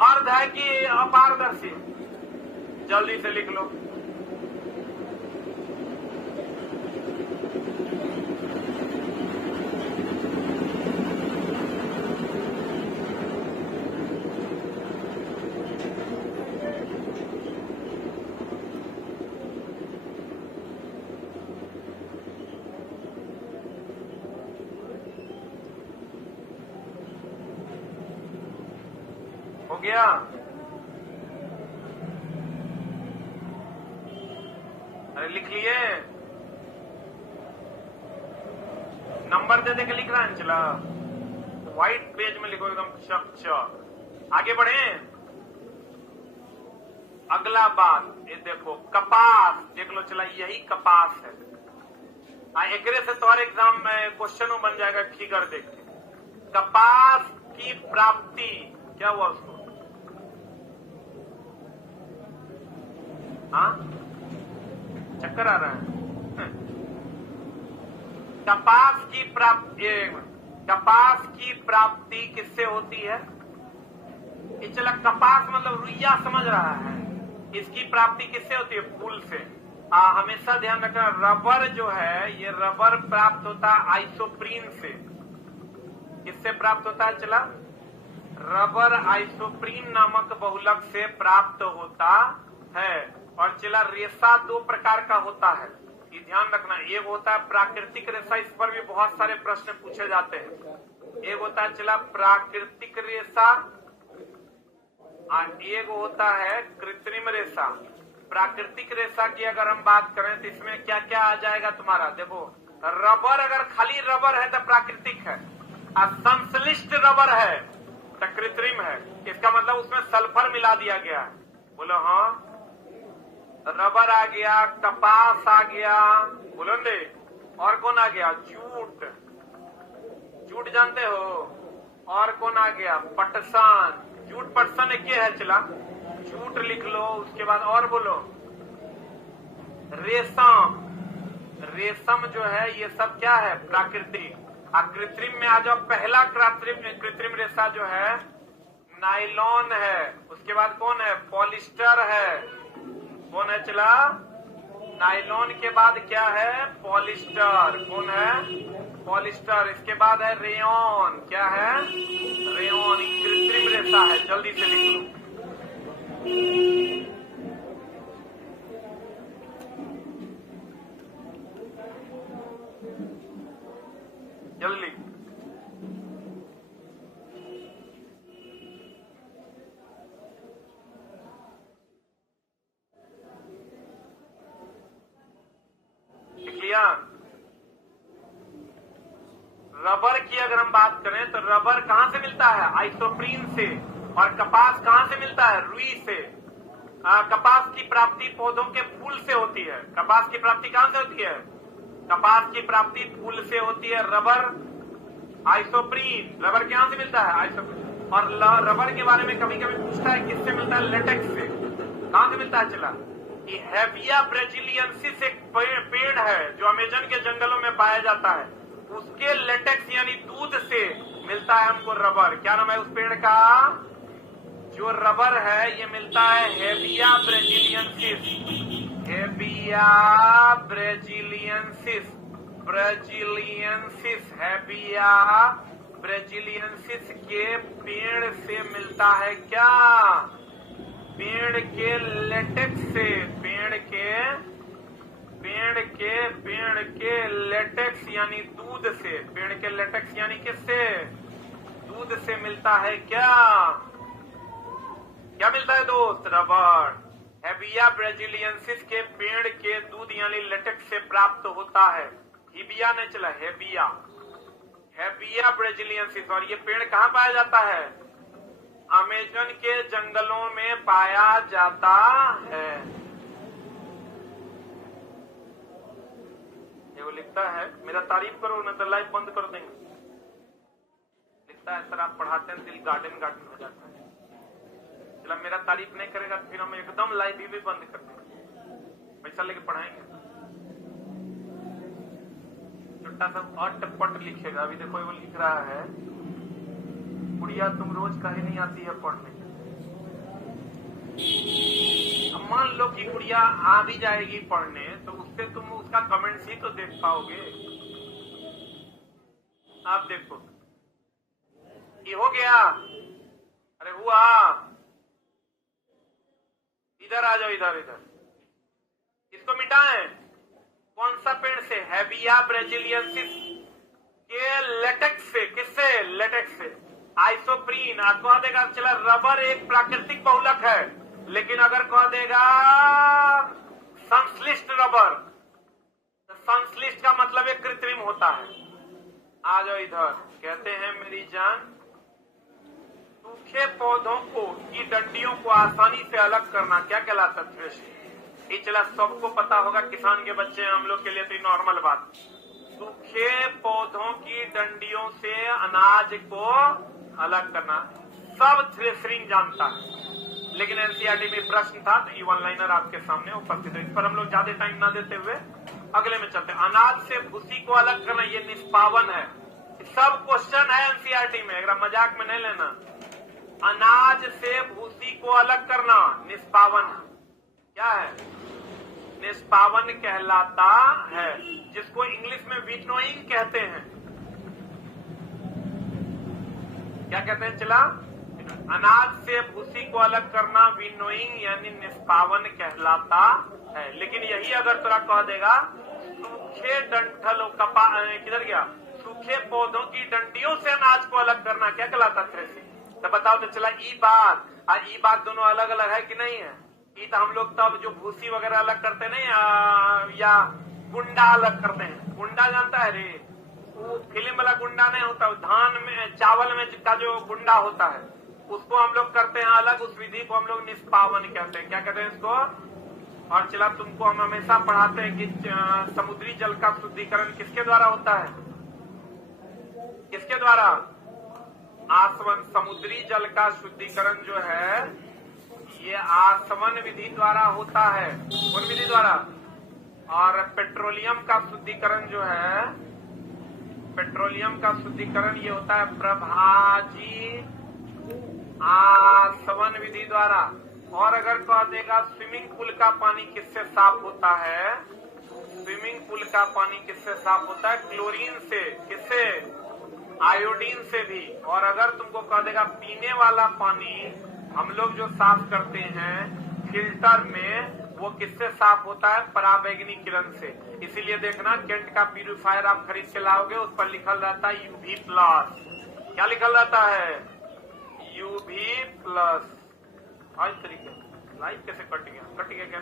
अर्ध है कि अपारदर्शी? जल्दी से लिख लो। हो गया? अरे लिख लिए? नंबर दे दे के लिख रहा है चला। व्हाइट पेज में लिखो एकदम चक। आगे बढ़े। अगला बात ये देखो, कपास देख लो चला, यही कपास है। एकरे से तुम्हारे एग्जाम में क्वेश्चन बन जाएगा फिगर देख के। कपास की प्राप्ति क्या हुआ उसको? हाँ, चक्कर आ रहा है। कपास की प्राप्ति किससे होती है? ये चला, कपास मतलब रुइया समझ रहा है। इसकी प्राप्ति किससे होती है? फूल से। हमेशा ध्यान रखना, रबर जो है ये रबर प्राप्त होता है आइसोप्रीन से। किससे प्राप्त होता है चला? रबर आइसोप्रीन नामक बहुलक से प्राप्त होता है। और चला, रेशा दो प्रकार का होता है, ये ध्यान रखना। एक होता है प्राकृतिक रेशा, इस पर भी बहुत सारे प्रश्न पूछे जाते हैं। एक होता है चला प्राकृतिक रेशा, और एक होता है कृत्रिम रेशा। प्राकृतिक रेशा की अगर हम बात करें तो इसमें क्या क्या आ जाएगा तुम्हारा? देखो, रबर अगर खाली रबर है तो प्राकृतिक है, और संश्लिष्ट रबर है तो कृत्रिम है। इसका मतलब उसमें सल्फर मिला दिया गया है। बोलो हाँ। रबर आ गया, कपास आ गया, बोलो दे। और कौन आ गया? जूट। जूट जानते हो? और कौन आ गया? पटसन। जूट पटसन एक ही है चला, जूट लिख लो। उसके बाद और बोलो, रेशम। रेशम जो है ये सब क्या है? प्राकृतिक। और कृत्रिम में आ जाओ, पहला कृत्रिम रेशा जो है नायलॉन है। उसके बाद कौन है? पॉलिस्टर है। कौन है चला? नायलॉन के बाद क्या है? पॉलिस्टर। कौन है? पॉलिस्टर। इसके बाद है रेयॉन। क्या है? रेयॉन। कृत्रिम रेशा है। जल्दी से लिख लो। जल्दी। रबर की अगर हम बात करें तो रबर कहां से मिलता है? आइसोप्रीन से। और कपास कहां से मिलता है? रुई से। कपास की प्राप्ति पौधों के फूल से होती है। कपास की प्राप्ति कहां से होती है? कपास की प्राप्ति फूल से होती है। Rubber isoprene. रबर कहां से मिलता है? आइसोप्रीन। और रबर के बारे में कभी कभी पूछता है किससे मिलता है? लेटेक्स से। कहां से मिलता है चला? ये हेविया ब्राजीलियंसिस एक पेड़ है जो अमेजन के जंगलों में पाया जाता है, उसके लेटेक्स यानी दूध से मिलता है हमको रबर। क्या नाम है उस पेड़ का? जो रबर है ये मिलता है हेविया ब्राजीलियंसिस। हेविया ब्राजीलियंसिस। हेविया ब्राजीलियंसिस के पेड़ से मिलता है। क्या? पेड़ के लेटेक्स से। पेड़ के पेड़ के लेटेक्स यानी दूध से, पेड़ के लेटेक्स यानी किससे? दूध से मिलता है क्या मिलता है दोस्त? रबर। हेबिया ब्राजीलियंसिस के पेड़ के दूध यानी लेटेक्स से प्राप्त होता है। हिबिया नहीं चला, हेबिया ब्राजीलियंसिस। और ये पेड़ कहाँ पाया जाता है? अमेजन के जंगलों में पाया जाता है। ये वो लिखता है, मेरा तारीफ करो न तो लाइव बंद कर देंगे। लिखता है सर आप पढ़ाते हैं दिल गार्डन हो जाता है। चला मेरा तारीफ नहीं करेगा तो फिर हम एकदम लाइव भी बंद कर देंगे, पैसा लेके पढ़ाएंगे। छोटा सा अटपट लिखेगा। अभी देखो वो लिख रहा है, गुड़िया तुम रोज कहीं नहीं आती है पढ़ने। अब मान लो कि गुड़िया आ भी जाएगी पढ़ने, तो उससे तुम उसका कमेंट्स ही तो देख पाओगे। आप देखो ये हो गया। अरे हुआ, इधर आ जाओ, इधर इसको मिटाएं। कौन सा पेड़ से? हेबिया ब्राजीलियंसिस के लेटेक्स से। किससे? लेटेक्स से। आइसोप्रीन। आप कह देगा चला रबर एक प्राकृतिक बहुलक है, लेकिन अगर कह देगा संश्लिष्ट रबर, तो संश्लिष्ट का मतलब एक कृत्रिम होता है। आ जाओ इधर। कहते हैं मेरी जान, सूखे पौधों की डंडियों को आसानी से अलग करना क्या कहलाता है? थ्रेशिंग। ये चला सबको पता होगा, किसान के बच्चे हैं हम लोग के लिए तो नॉर्मल बात। सूखे पौधों की डंडियों से अनाज को अलग करना सब थ्रेशरिंग जानता है। लेकिन एनसीईआरटी में प्रश्न था तो ये वन लाइनर आपके सामने उपस्थित है। इस पर हम लोग ज्यादा टाइम ना देते हुए अगले में चलते हैं। अनाज से भूसी को अलग करना ये निष्पावन है। सब क्वेश्चन है एनसीईआरटी में, अगर मजाक में नहीं लेना। अनाज से भूसी को अलग करना निष्पावन क्या है? निष्पावन कहलाता है, जिसको इंग्लिश में विनोइंग कहते हैं। क्या कहते हैं? चला अनाज से भूसी को अलग करना विनोइंग यानी निष्पावन कहलाता है। लेकिन यही अगर तुरा कह देगा सूखे डंठल किधर गया? सूखे पौधों की डंडियों से अनाज को अलग करना क्या कहलाता? थ्रेशिंग। तो बताओ तो चला ई बात दोनों अलग अलग है कि नहीं है? ई तो हम लोग तब जो भूसी वगैरह अलग करते नहीं, या गुंडा अलग करते हैं। गुंडा जानता है रे? वो फिल्म वाला गुंडा नहीं होता, धान में चावल में का जो गुंडा होता है उसको हम लोग करते हैं अलग। उस विधि को हम लोग निष्पावन कहते हैं। क्या कहते हैं इसको? और चला तुमको हम हमेशा पढ़ाते हैं कि समुद्री जल का शुद्धिकरण किसके द्वारा होता है? किसके द्वारा? आसवन। समुद्री जल का शुद्धिकरण जो है ये आसवन विधि द्वारा होता है। कौन विधि द्वारा? और पेट्रोलियम का शुद्धिकरण जो है, पेट्रोलियम का शुद्धिकरण ये होता है प्रभाजी आसवन विधि द्वारा। और अगर कह देगा स्विमिंग पूल का पानी किससे साफ होता है? स्विमिंग पूल का पानी किससे साफ होता है? क्लोरीन से। किससे? आयोडीन से भी। और अगर तुमको कह देगा पीने वाला पानी हम लोग जो साफ करते हैं फिल्टर में, वो किससे साफ होता है? पराबैंगनी किरण से। इसीलिए देखना केंट का प्यूरिफायर आप खरीद के लाओगे, उस पर लिखल रहता है यूवी प्लस। क्या लिखल रहता है? UV plus. आज तरीके लाइट कैसे कट गया क्या?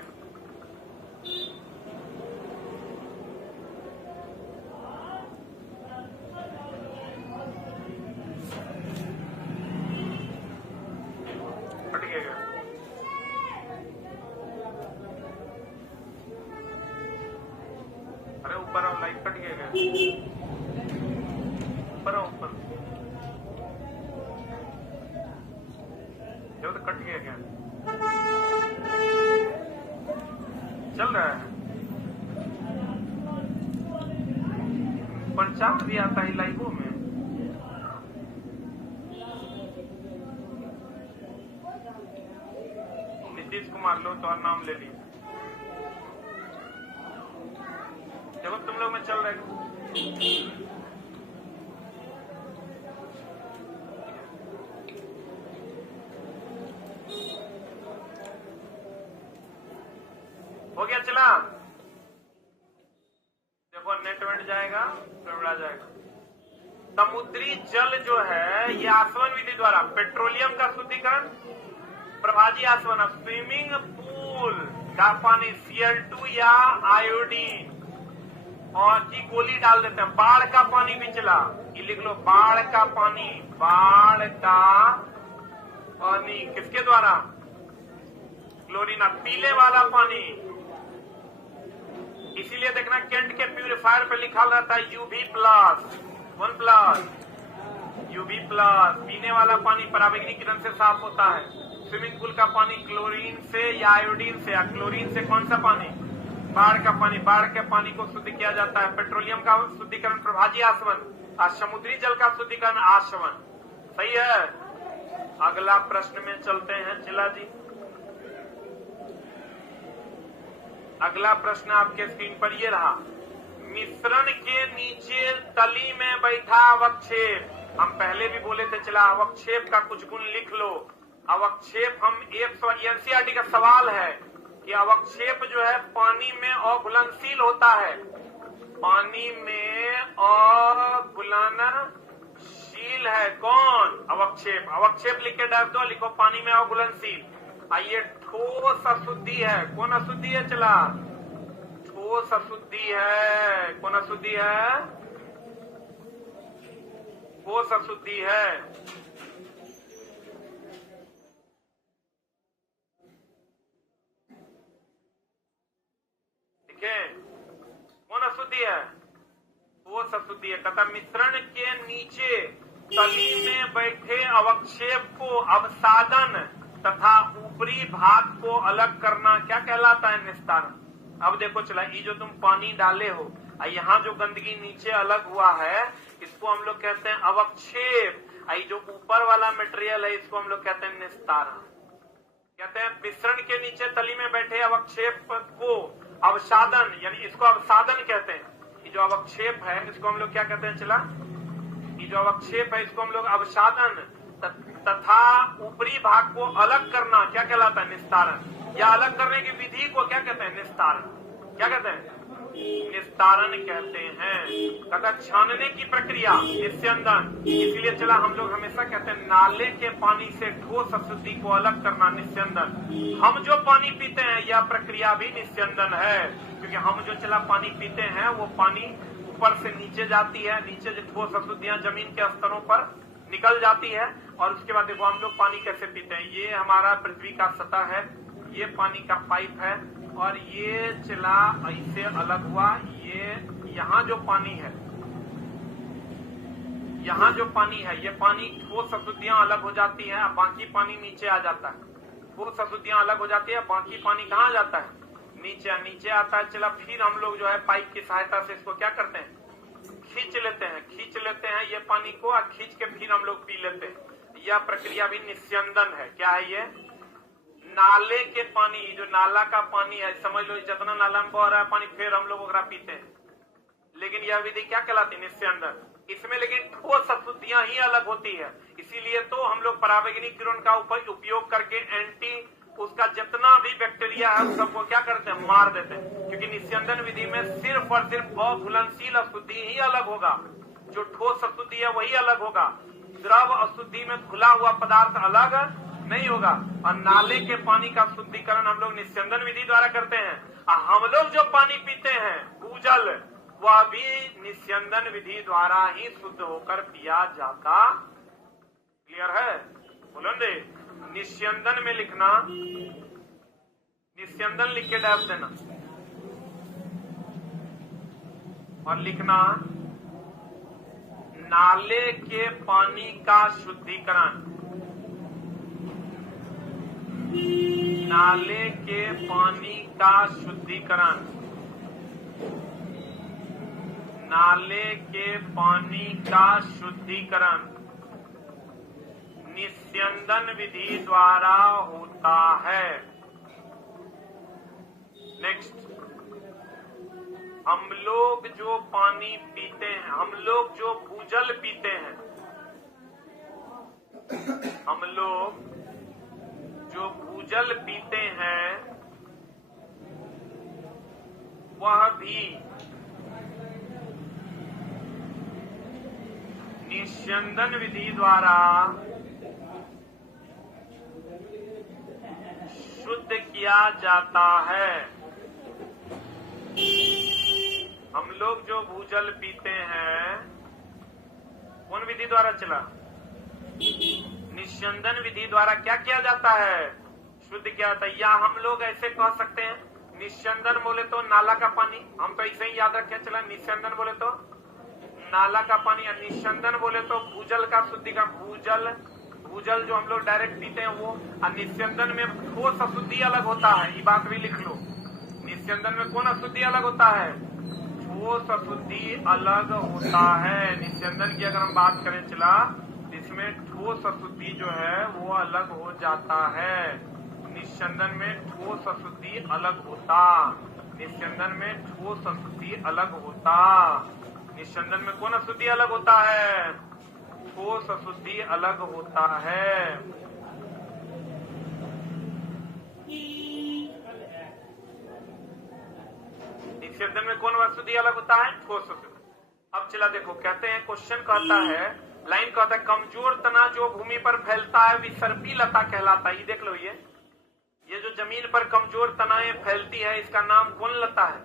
अरे ऊपर आओ, लाइट कट गया। ऊपर आओ, ऊपर जो तो कट गया क्या? चल रहा है। पंचांग भी आता है लाइवों में। नीतीश कुमार लो तो नाम ले लिया। देखो तुम लोग में चल रहा है। हो गया? चला समुद्री जल जो है ये आसवन विधि द्वारा, पेट्रोलियम का शुद्धिकरण, प्रभाजी आसवन, स्विमिंग पूल का पानी Cl2 या आयोडीन और की गोली डाल देते हैं, बाढ़ का पानी भी चला, ये लिख लो, बाढ़ का पानी, बाढ़ का पानी किसके द्वारा, क्लोरीन, पीले वाला पानी। इसीलिए देखना केंट के प्यूरिफायर पे लिखा रहता है UV+, 1+, UV+, पीने वाला पानी पराबैंगनी किरण से साफ होता है। स्विमिंग पूल का पानी क्लोरीन से या आयोडीन से, या क्लोरीन से कौन सा पानी, बाढ़ का पानी, बाढ़ के पानी को शुद्ध किया जाता है। पेट्रोलियम का शुद्धिकरण प्रभाजी आसवन और समुद्री जल का शुद्धिकरण आसवन। सही है। अगला प्रश्न में चलते हैं चिला जी। अगला प्रश्न आपके स्क्रीन पर ये रहा, मिश्रण के नीचे तली में बैठा अवक्षेप। हम पहले भी बोले थे, चला अवक्षेप का कुछ गुण लिख लो। अवक्षेप हम एनसीईआरटी का सवाल है कि अवक्षेप जो है पानी में अघुलनशील होता है, पानी में अघुलनशील है। कौन? अवक्षेप। अवक्षेप लिख के डाल दो, लिखो पानी में अघुलनशील। आइए, ठोस अशुद्धि है। कौन अशुद्धि है? चला, ठोस अशुद्धि है। कौन अशुद्धि है? ठोस अशुद्धि है। ठीक है, कौन अशुद्धि है? ठोस अशुद्धि है। कहता मिश्रण के नीचे तली में बैठे अवक्षेप को अवसादन तथा ऊपरी भाग को अलग करना क्या कहलाता है? निस्तारण। अब देखो चला, ये जो तुम पानी डाले हो, यहाँ जो गंदगी नीचे अलग हुआ है, इसको हम लोग कहते हैं अवक्षेप। ये जो ऊपर वाला मटेरियल है, इसको हम लोग कहते हैं निस्तारण। कहते हैं मिश्रण के नीचे तली में बैठे अवक्षेप को अवसादन, यानी इसको अवसादन कहते हैं। ये जो अवक्षेप है, इसको हम लोग क्या कहते हैं? चला, ये जो अवक्षेप है, इसको हम लोग अवसादन तथा ऊपरी भाग को अलग करना क्या कहलाता है? निस्तारण। या अलग करने की विधि को क्या कहते हैं? निस्तारण। क्या कहते हैं? निस्तारण कहते हैं। कहता छानने की प्रक्रिया निस्यंदन। इसलिए चला हम लोग हमेशा कहते हैं नाले के पानी से ठोस अशुद्धि को अलग करना निस्यंदन। हम जो पानी पीते हैं यह प्रक्रिया भी निस्यंदन है, क्योंकि हम जो चला पानी पीते हैं वो पानी ऊपर से नीचे जाती है, नीचे जो ठोस अशुद्धियां जमीन के स्तरों पर निकल जाती है। और उसके बाद देखो हम लोग पानी कैसे पीते हैं। ये हमारा पृथ्वी का सतह है, ये पानी का पाइप है, और ये चला ऐसे अलग हुआ। ये यहाँ जो पानी है, यहाँ जो पानी है, ये पानी ठोस अशुद्धियां अलग हो जाती है, बाकी पानी नीचे आ जाता है। ठोस अशुद्धियां अलग हो जाती है, बाकी पानी कहाँ जाता है? नीचे। नीचे आता है। चला फिर हम लोग जो है पाइप की सहायता से इसको क्या करते हैं? खींच लेते हैं। खींच लेते हैं ये पानी को, और खींच के फिर हम लोग पी लेते हैं। यह प्रक्रिया भी निस्यंदन है। क्या है ये? नाले के पानी, जो नाला का पानी है, समझ लो जितना नाला में बह रहा है पानी, फिर हम लोग ओकरा पीते हैं। लेकिन यह विधि क्या कहलाती है? निस्यंदन। इसमें लेकिन ठोस अशुद्धियां ही अलग होती है। इसीलिए तो हम लोग पराबैंगनी किरण का उपयोग करके एंटी उसका जितना भी बैक्टीरिया है उस सबको क्या करते हैं? मार देते हैं। क्योंकि निस्यंदन विधि में सिर्फ और सिर्फ अघुलनशील अशुद्धि ही अलग होगा, जो ठोस अशुद्धि है वही अलग होगा। द्रव अशुद्धि में घुला हुआ पदार्थ अलग नहीं होगा। और नाले के पानी का शुद्धिकरण हम लोग निस्यंदन विधि द्वारा करते हैं। और हम लोग जो पानी पीते हैं भूजल, वह भी निस्यंदन विधि द्वारा ही शुद्ध होकर पिया जाता। क्लियर है? बुलंदे निस्यंदन में लिखना, निस्यंदन लिख के डाल देना और लिखना नाले के पानी का शुद्धिकरण। नाले के पानी का शुद्धिकरण। नाले के पानी का शुद्धिकरण निस्यंदन विधि द्वारा होता है। नेक्स्ट, हम लोग जो पानी पीते हैं, हम लोग जो भूजल पीते हैं, हम लोग जो भूजल पीते हैं वह भी निस्यंदन विधि द्वारा शुद्ध किया जाता है। हम लोग जो भूजल पीते हैं कौन विधि द्वारा चला? निस्यंदन विधि द्वारा क्या किया जाता है? शुद्ध किया जाता है। या हम लोग ऐसे कह सकते हैं, निस्यंदन बोले तो नाला का पानी, हम तो ऐसे ही याद रखे चला। निस्यंदन बोले तो नाला का पानी, या निस्यंदन बोले तो भूजल का शुद्धि का भूजल जो हम लोग डायरेक्ट पीते हैं वो। और निस्यंदन में ठोस अशुद्धि अलग होता है, ये बात भी लिख लो। निस्यंदन में कौन अशुद्धि अलग होता है? ठोस अशुद्धि अलग होता है। निस्यंदन की अगर हम बात करें चला, इसमें ठोस अशुद्धि जो है वो अलग हो जाता है। निस्यंदन में ठोस अशुद्धि अलग होता, निस्यंदन में ठोस अशुद्धि अलग होता। निस्यंदन में कौन अशुद्धि अलग होता है? ठोस अशुद्धि अलग होता है। निस्यंदन में कौन अशुद्धि अलग होता है? ठोस अशुद्धि। अब चला देखो, कहते हैं क्वेश्चन कहता है, लाइन कहता है कमजोर तना जो भूमि पर फैलता है विसर्पी लता कहलाता है। ये देख लो, ये जो जमीन पर कमजोर तनाएं फैलती है इसका नाम कौन लता है?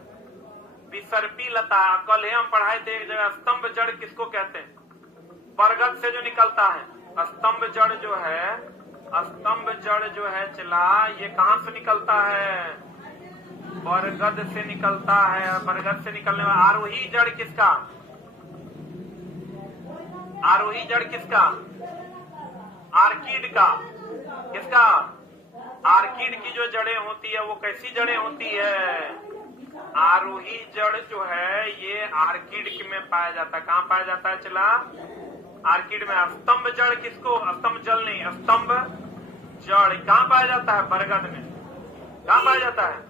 विसर्पी लता। कल हम पढ़ाए थे एक जगह, स्तंभ जड़ किसको कहते हैं? बरगद से जो निकलता है स्तंभ जड़ जो है, स्तंभ जड़ जो है चला, ये कहां से निकलता है? बरगद से निकलता है। बरगद से निकलने वाला आरोही जड़ किसका? आरोही जड़ किसका? आर्किड का। किसका? आर्किड की जो जड़ें होती है वो कैसी जड़ें होती है? आरोही जड़ जो है ये आर्किड में पाया जाता है। कहाँ पाया जाता है चला? आर्किड में। स्तंभ जड़ किसको? स्तंभ जल नहीं, स्तंभ जड़ कहाँ पाया जाता है? बरगद में। कहाँ पाया जाता है?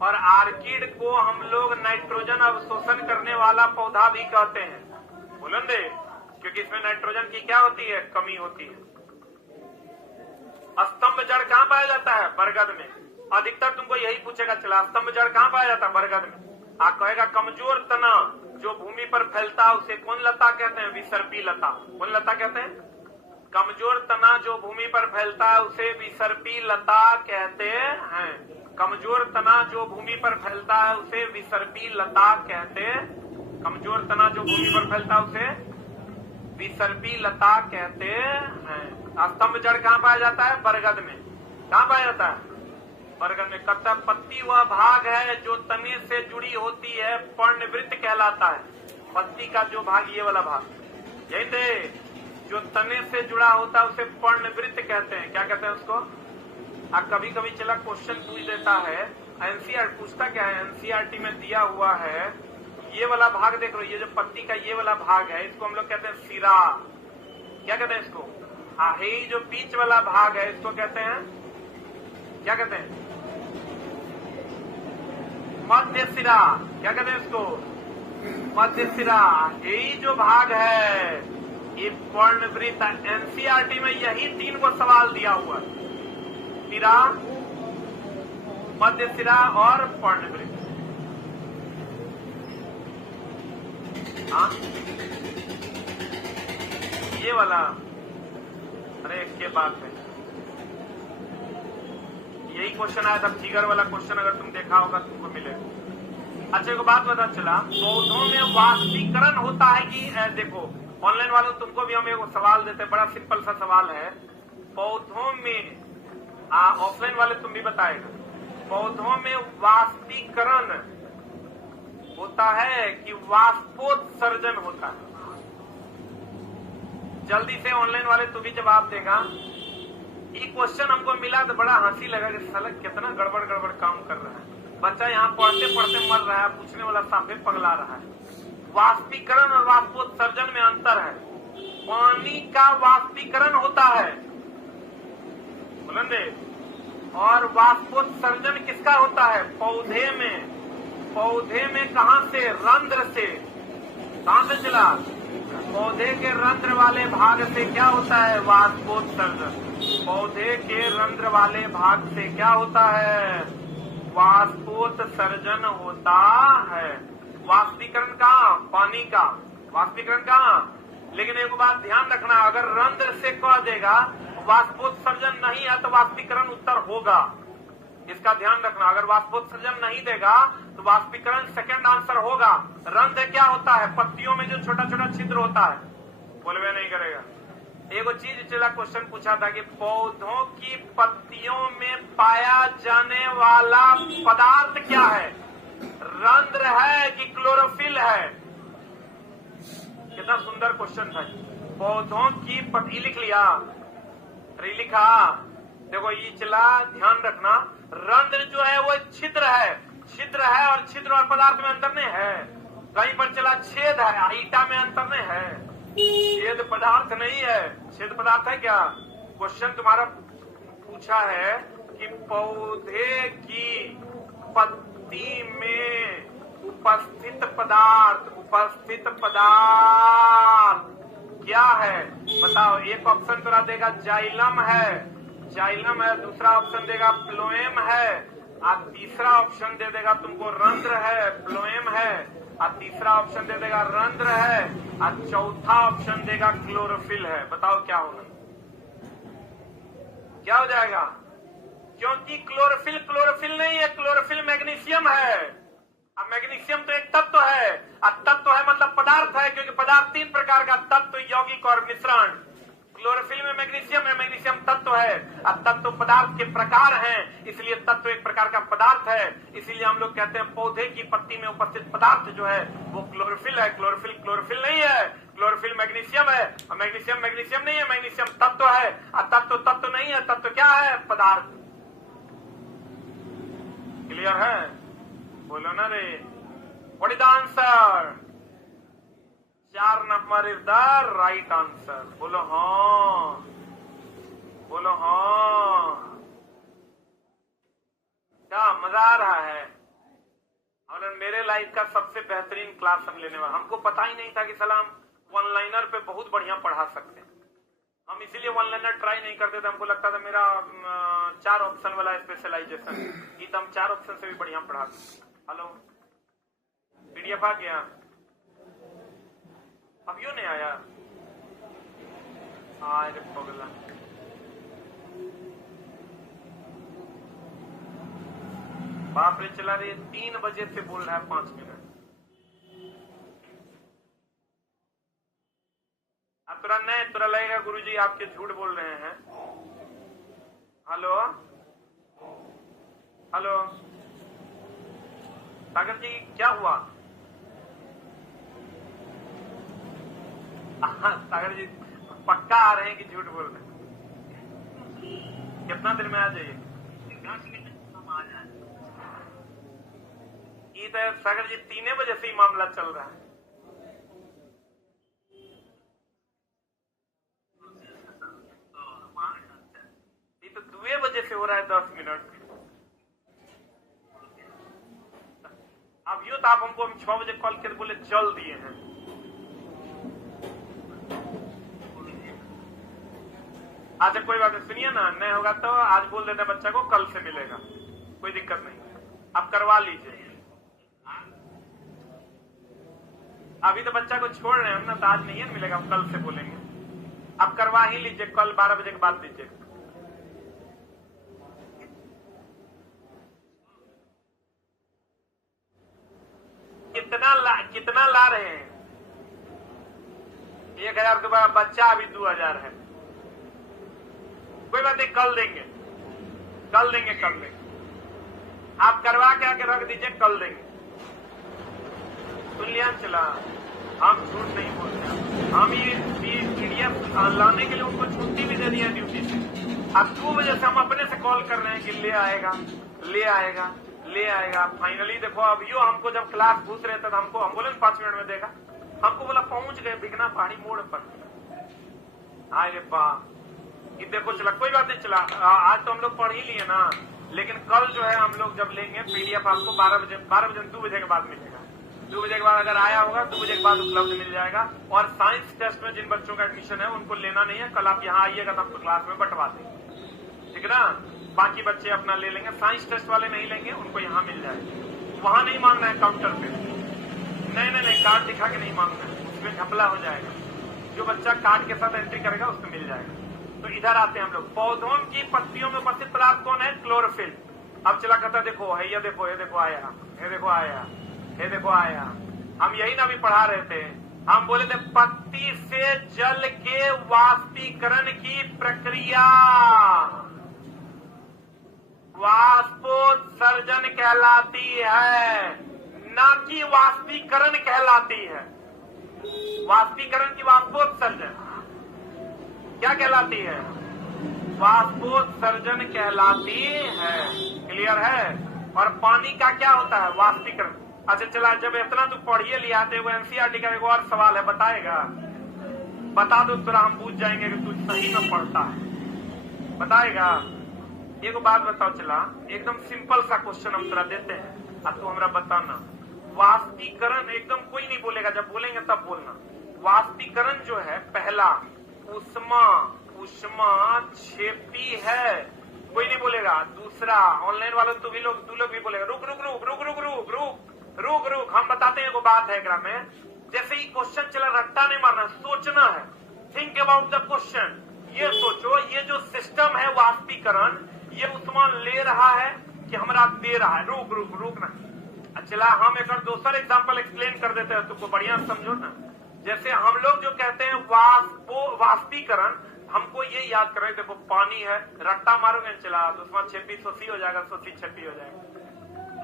और आर्किड को हम लोग नाइट्रोजन अवशोषण करने वाला पौधा भी कहते हैं, बुलंदे, क्योंकि इसमें नाइट्रोजन की क्या होती है? कमी होती है। स्तंभ जड़ कहाँ पाया जाता है? बरगद में। अधिकतर तुमको यही पूछेगा चला, स्तंभ जड़ कहाँ पाया जाता है? बरगद में। आप कहेगा कमजोर तना जो भूमि पर फैलता है उसे कौन लता कहते हैं? विसर्पी लता। कौन लता कहते हैं? कमजोर तना जो भूमि पर फैलता है उसे विसर्पी लता कहते हैं। कमजोर तना जो भूमि पर फैलता है उसे विसर्पी लता कहते हैं। कमजोर तना जो भूमि पर फैलता है उसे विसर्पी लता कहते हैं। स्तंभ जड़ कहाँ पाया जाता है? बरगद में। कहाँ पाया जाता है? बरगद में। कत्ता पत्ती वह भाग है जो तने से जुड़ी होती है, पर्णवृत्त कहलाता है। पत्ती का जो भाग, ये वाला भाग यही थे, जो तने से जुड़ा होता है उसे पर्णवृत्त कहते हैं। क्या कहते हैं उसको? अब कभी कभी चला क्वेश्चन पूछ देता है, एनसीईआरटी पूछता क्या है, एनसीईआरटी में दिया हुआ है ये वाला भाग देख लो, ये जो पत्ती का ये वाला भाग है इसको हम लोग कहते हैं सिरा। क्या कहते हैं इसको? ये जो बीच वाला भाग है इसको कहते हैं, क्या कहते हैं? मध्य सिरा। क्या कहते हैं इसको? मध्य सिरा। यही जो भाग है ये पर्णवृत्त। एनसीईआरटी में यही 3 को सवाल दिया हुआ है, सिरा, मध्य सिरा और पर्णवृत्त। हाँ, ये वाला, अरे क्या बात है, यही क्वेश्चन आया था, फिगर वाला क्वेश्चन अगर तुम देखा होगा तुमको मिलेगा। अच्छा एक बात पता चला, पौधों में वाष्पीकरण होता है कि देखो ऑनलाइन वालों तुमको भी हम एक सवाल देते हैं, बड़ा सिंपल सा सवाल है। पौधों में, ऑफलाइन वाले तुम भी बताएगा, पौधों में वाष्पीकरण होता है कि वाष्पोत्सर्जन होता है? जल्दी से ऑनलाइन वाले तू भी जवाब देगा। ये क्वेश्चन हमको मिला तो बड़ा हंसी लगा कि साला कितना गड़बड़ गड़बड़ काम कर रहा है बच्चा, यहाँ पढ़ते पढ़ते मर रहा है, पूछने वाला साफे पगला रहा है। वाष्पीकरण और वाष्पोत्सर्जन में अंतर है। पानी का वाष्पीकरण होता है बुलंदे, और वाष्पोत्सर्जन किसका होता है? पौधे में। पौधे में कहां से? रंध्र से। कहां से चला? पौधे के रंध्र वाले भाग से क्या होता है? वाष्पोत्सर्जन। पौधे के रंध्र वाले भाग से क्या होता है? वाष्पोत्सर्जन होता है। वाष्पीकरण कहाँ? पानी का। वाष्पीकरण कहाँ? लेकिन एक बात ध्यान रखना, अगर रंध्र से कह देगा वाष्पोत्सर्जन नहीं है तो वाष्पीकरण उत्तर होगा। इसका ध्यान रखना, अगर वाष्पोत्सर्जन नहीं देगा तो वाष्पीकरण सेकंड आंसर होगा। रंध्र क्या होता है? पत्तियों में जो छोटा छोटा छिद्र होता है, बोलवे नहीं करेगा। एगो चीज चला क्वेश्चन पूछा था कि पौधों की पत्तियों में पाया जाने वाला पदार्थ क्या है? रंध्र है कि क्लोरोफिल है? कितना सुंदर क्वेश्चन था। पौधों की पत्ती लिख लिया, अरे लिखा, देखो ये चला, ध्यान रखना, रंध्र जो है वो छिद्र है, छिद्र है, और छिद्र और पदार्थ में अंतर नहीं है। कहीं पर चला छेद है, ईटा में अंतर नहीं है, छेद पदार्थ नहीं है। छेद पदार्थ है क्या? क्वेश्चन तुम्हारा पूछा है कि पौधे की पत्ती में उपस्थित पदार्थ क्या है? बताओ। एक ऑप्शन तो देगा जाइलम है, जाइलम है, दूसरा ऑप्शन देगा फ्लोएम है, और तीसरा ऑप्शन दे देगा तुमको रंध्र है, फ्लोएम है, और तीसरा ऑप्शन दे देगा रंध्र है, और चौथा ऑप्शन देगा क्लोरोफिल है। बताओ क्या होगा? क्या हो जाएगा? क्योंकि क्लोरोफिल नहीं है, क्लोरोफिल मैग्नीशियम है। अब मैग्नीशियम तो एक तत्व है, और तत्व है मतलब पदार्थ है, क्योंकि पदार्थ तीन प्रकार का, तत्व, यौगिक और मिश्रण। क्लोरोफिल में मैग्नीशियम है, मैग्नीशियम तत्व है, और तत्व पदार्थ के प्रकार हैं, इसलिए तत्व एक प्रकार का पदार्थ है। इसीलिए हम लोग कहते हैं पौधे की पत्ती में उपस्थित पदार्थ जो है वो क्लोरोफिल है। क्लोरोफिल नहीं है, क्लोरोफिल मैग्नीशियम है, और मैग्नीशियम नहीं है, मैग्नीशियम तत्व है, और तत्व नहीं है। तत्व क्या है? पदार्थ। क्लियर है? बोलो ना रे। What is the answer? 4 number is the right answer. बोलो हाँ, बोलो हाँ। क्या मजा आ रहा है? और मेरे लाइफ का सबसे बेहतरीन क्लास हम लेने वाले। हमको पता ही नहीं था कि सलाम वन लाइनर पे बहुत बढ़िया पढ़ा सकते हैं। हम इसीलिए वन लाइनर ट्राई नहीं करते थे, हमको लगता था मेरा 4 ऑप्शन वाला स्पेशलाइजेशन, ये तो हम 4 ऑप्शन से भी बढ़िया पढ़ाते। हेलो, पीडीएफ आ गया? अब क्यों नहीं आया? अरे पगला, बाप रे, चला रही 3 बजे से बोल रहा है 5 मिनट। अब तुरा लगेगा गुरुजी आपके झूठ बोल रहे हैं। हेलो हेलो, सागर जी क्या हुआ? सागर जी पक्का आ रहे हैं कि झूठ बोल रहे हैं? कितना देर में आ जाइए? 10 मिनट हम आ जाए। ये तो सागर जी 3 बजे से ही मामला चल रहा है। ये तो 2 बजे से हो रहा है 10 मिनट। अब यूं तो आप हमको हम 6 बजे कॉल करके बोले चल दिए हैं। अच्छा कोई बात नहीं, सुनिए ना, नहीं होगा तो आज बोल देते हैं बच्चा को कल से मिलेगा, कोई दिक्कत नहीं, आप करवा लीजिए। अभी तो बच्चा को छोड़ रहे हैं हम ना, तो आज नहीं है मिलेगा, हम कल से बोलेंगे। आप करवा ही लीजिए, कल 12 बजे के बाद दीजिए। कितना ला रहे हैं? 1000 के बाद बच्चा अभी 2000 है। कोई बात नहीं, कल देंगे। आप करवा के आके रख दीजिए, कल देंगे। सुन लिया? चला, हम झूठ नहीं बोलते। हम ये पीडीएफ लाने के लिए उनको छुट्टी भी दे दिया ड्यूटी से। अब 2 बजे से हम अपने से कॉल कर रहे हैं कि ले आएगा। फाइनली देखो, अब यो हमको जब क्लास पूछ रहे थे तो हमको, हम बोले 5 मिनट में देगा, हमको बोला पहुंच गए बिगना पहाड़ी मोड़ पर। अरे ये देखो, चला कोई बात नहीं। चला, आज तो हम लोग पढ़ ही लिए ना, लेकिन कल जो है हम लोग जब लेंगे पीडीएफ आपको 12 बजे 2 बजे के बाद मिलेगा। 2 बजे के बाद अगर आया होगा 2 बजे के बाद उपलब्ध मिल जाएगा। और साइंस टेस्ट में जिन बच्चों का एडमिशन है उनको लेना नहीं है, कल आप यहाँ आइएगा तो आपको क्लास में बंटवा देंगे, ठीक है ना? बाकी बच्चे अपना ले लेंगे, साइंस टेस्ट वाले नहीं लेंगे, उनको यहाँ मिल जाएगा। वहां नहीं मांगना है काउंटर पे, नहीं कार्ड दिखा के नहीं मांगना है, उसमें घपला हो जाएगा। जो बच्चा कार्ड के साथ एंट्री करेगा उसको मिल जाएगा। तो इधर आते हैं हम लोग। पौधों की पत्तियों में उपस्थित पदार्थ कौन है? क्लोरोफिल। अब चला कहता देखो है, ये देखो आया, ये देखो आया, ये देखो आया। हम यही ना भी पढ़ा रहे थे, हम बोले थे पत्ती से जल के वाष्पीकरण की प्रक्रिया वाष्पोत्सर्जन कहलाती है, ना कि वाष्पीकरण कहलाती है। वाष्पीकरण की वाष्पोत्सर्जन क्या कहलाती है? वाष्पोत्सर्जन कहलाती है। क्लियर है? और पानी का क्या होता है? वाष्पीकरण। अच्छा चला, जब इतना तू पढ़िए लिया तो वो एनसीईआरटी का एक और सवाल है, बताएगा? बता दो तुरा, हम पूछ जाएंगे कि तू सही में पढ़ता है। बताएगा? एक बात बताओ चला, एकदम सिंपल सा क्वेश्चन हम तुरा देते हैं, अब तू हमरा बताना। वाष्पीकरण एकदम कोई नहीं बोलेगा, जब बोलेंगे तब बोलना। वाष्पीकरण जो है पहला ऊष्मा क्षेपी है, कोई नहीं बोलेगा। दूसरा ऑनलाइन वालों तू लोग भी बोलेगा रुक रुक रुक रुक रुक रुक रुक रुक रुक, हम बताते हैं। वो बात है एकरा में, जैसे ही क्वेश्चन चला रट्टा नहीं मारना, सोचना है। Think about the question. ये सोचो, ये जो सिस्टम है वाष्पीकरण, ये ऊष्मा ले रहा है कि हमरा दे रहा है? रुक रुक रुक ना। चला हम एक और दूसरा एग्जांपल एक्सप्लेन कर देते हैं, तुमको बढ़िया समझो ना। जैसे हम लोग जो कहते हैं वाष्पीकरण, हमको ये याद करें, देखो पानी है, रट्टा मारोगे चला तो उसमें छेपी सोसी हो जाएगा, सोसी छेपी हो जाएगा।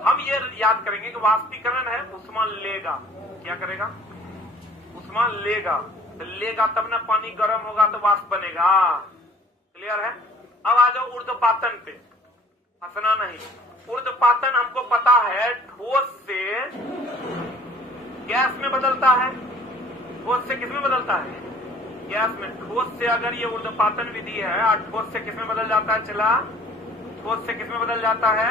हम ये याद करेंगे कि वाष्पीकरण है, ऊष्मा लेगा। क्या करेगा? ऊष्मा लेगा। तो लेगा तब ना पानी गर्म होगा तो वाष्प बनेगा। क्लियर है? अब आ जाओ ऊर्ध्वपातन पे, हंसना नहीं। ऊर्ध्वपातन हमको पता है ठोस से गैस में बदलता है। ठोस से किसमें बदलता है? गैस में। ठोस से अगर ये ऊर्ध्वपातन विधि है और ठोस से किसमें बदल जाता है? चला ठोस से किसमें बदल जाता है?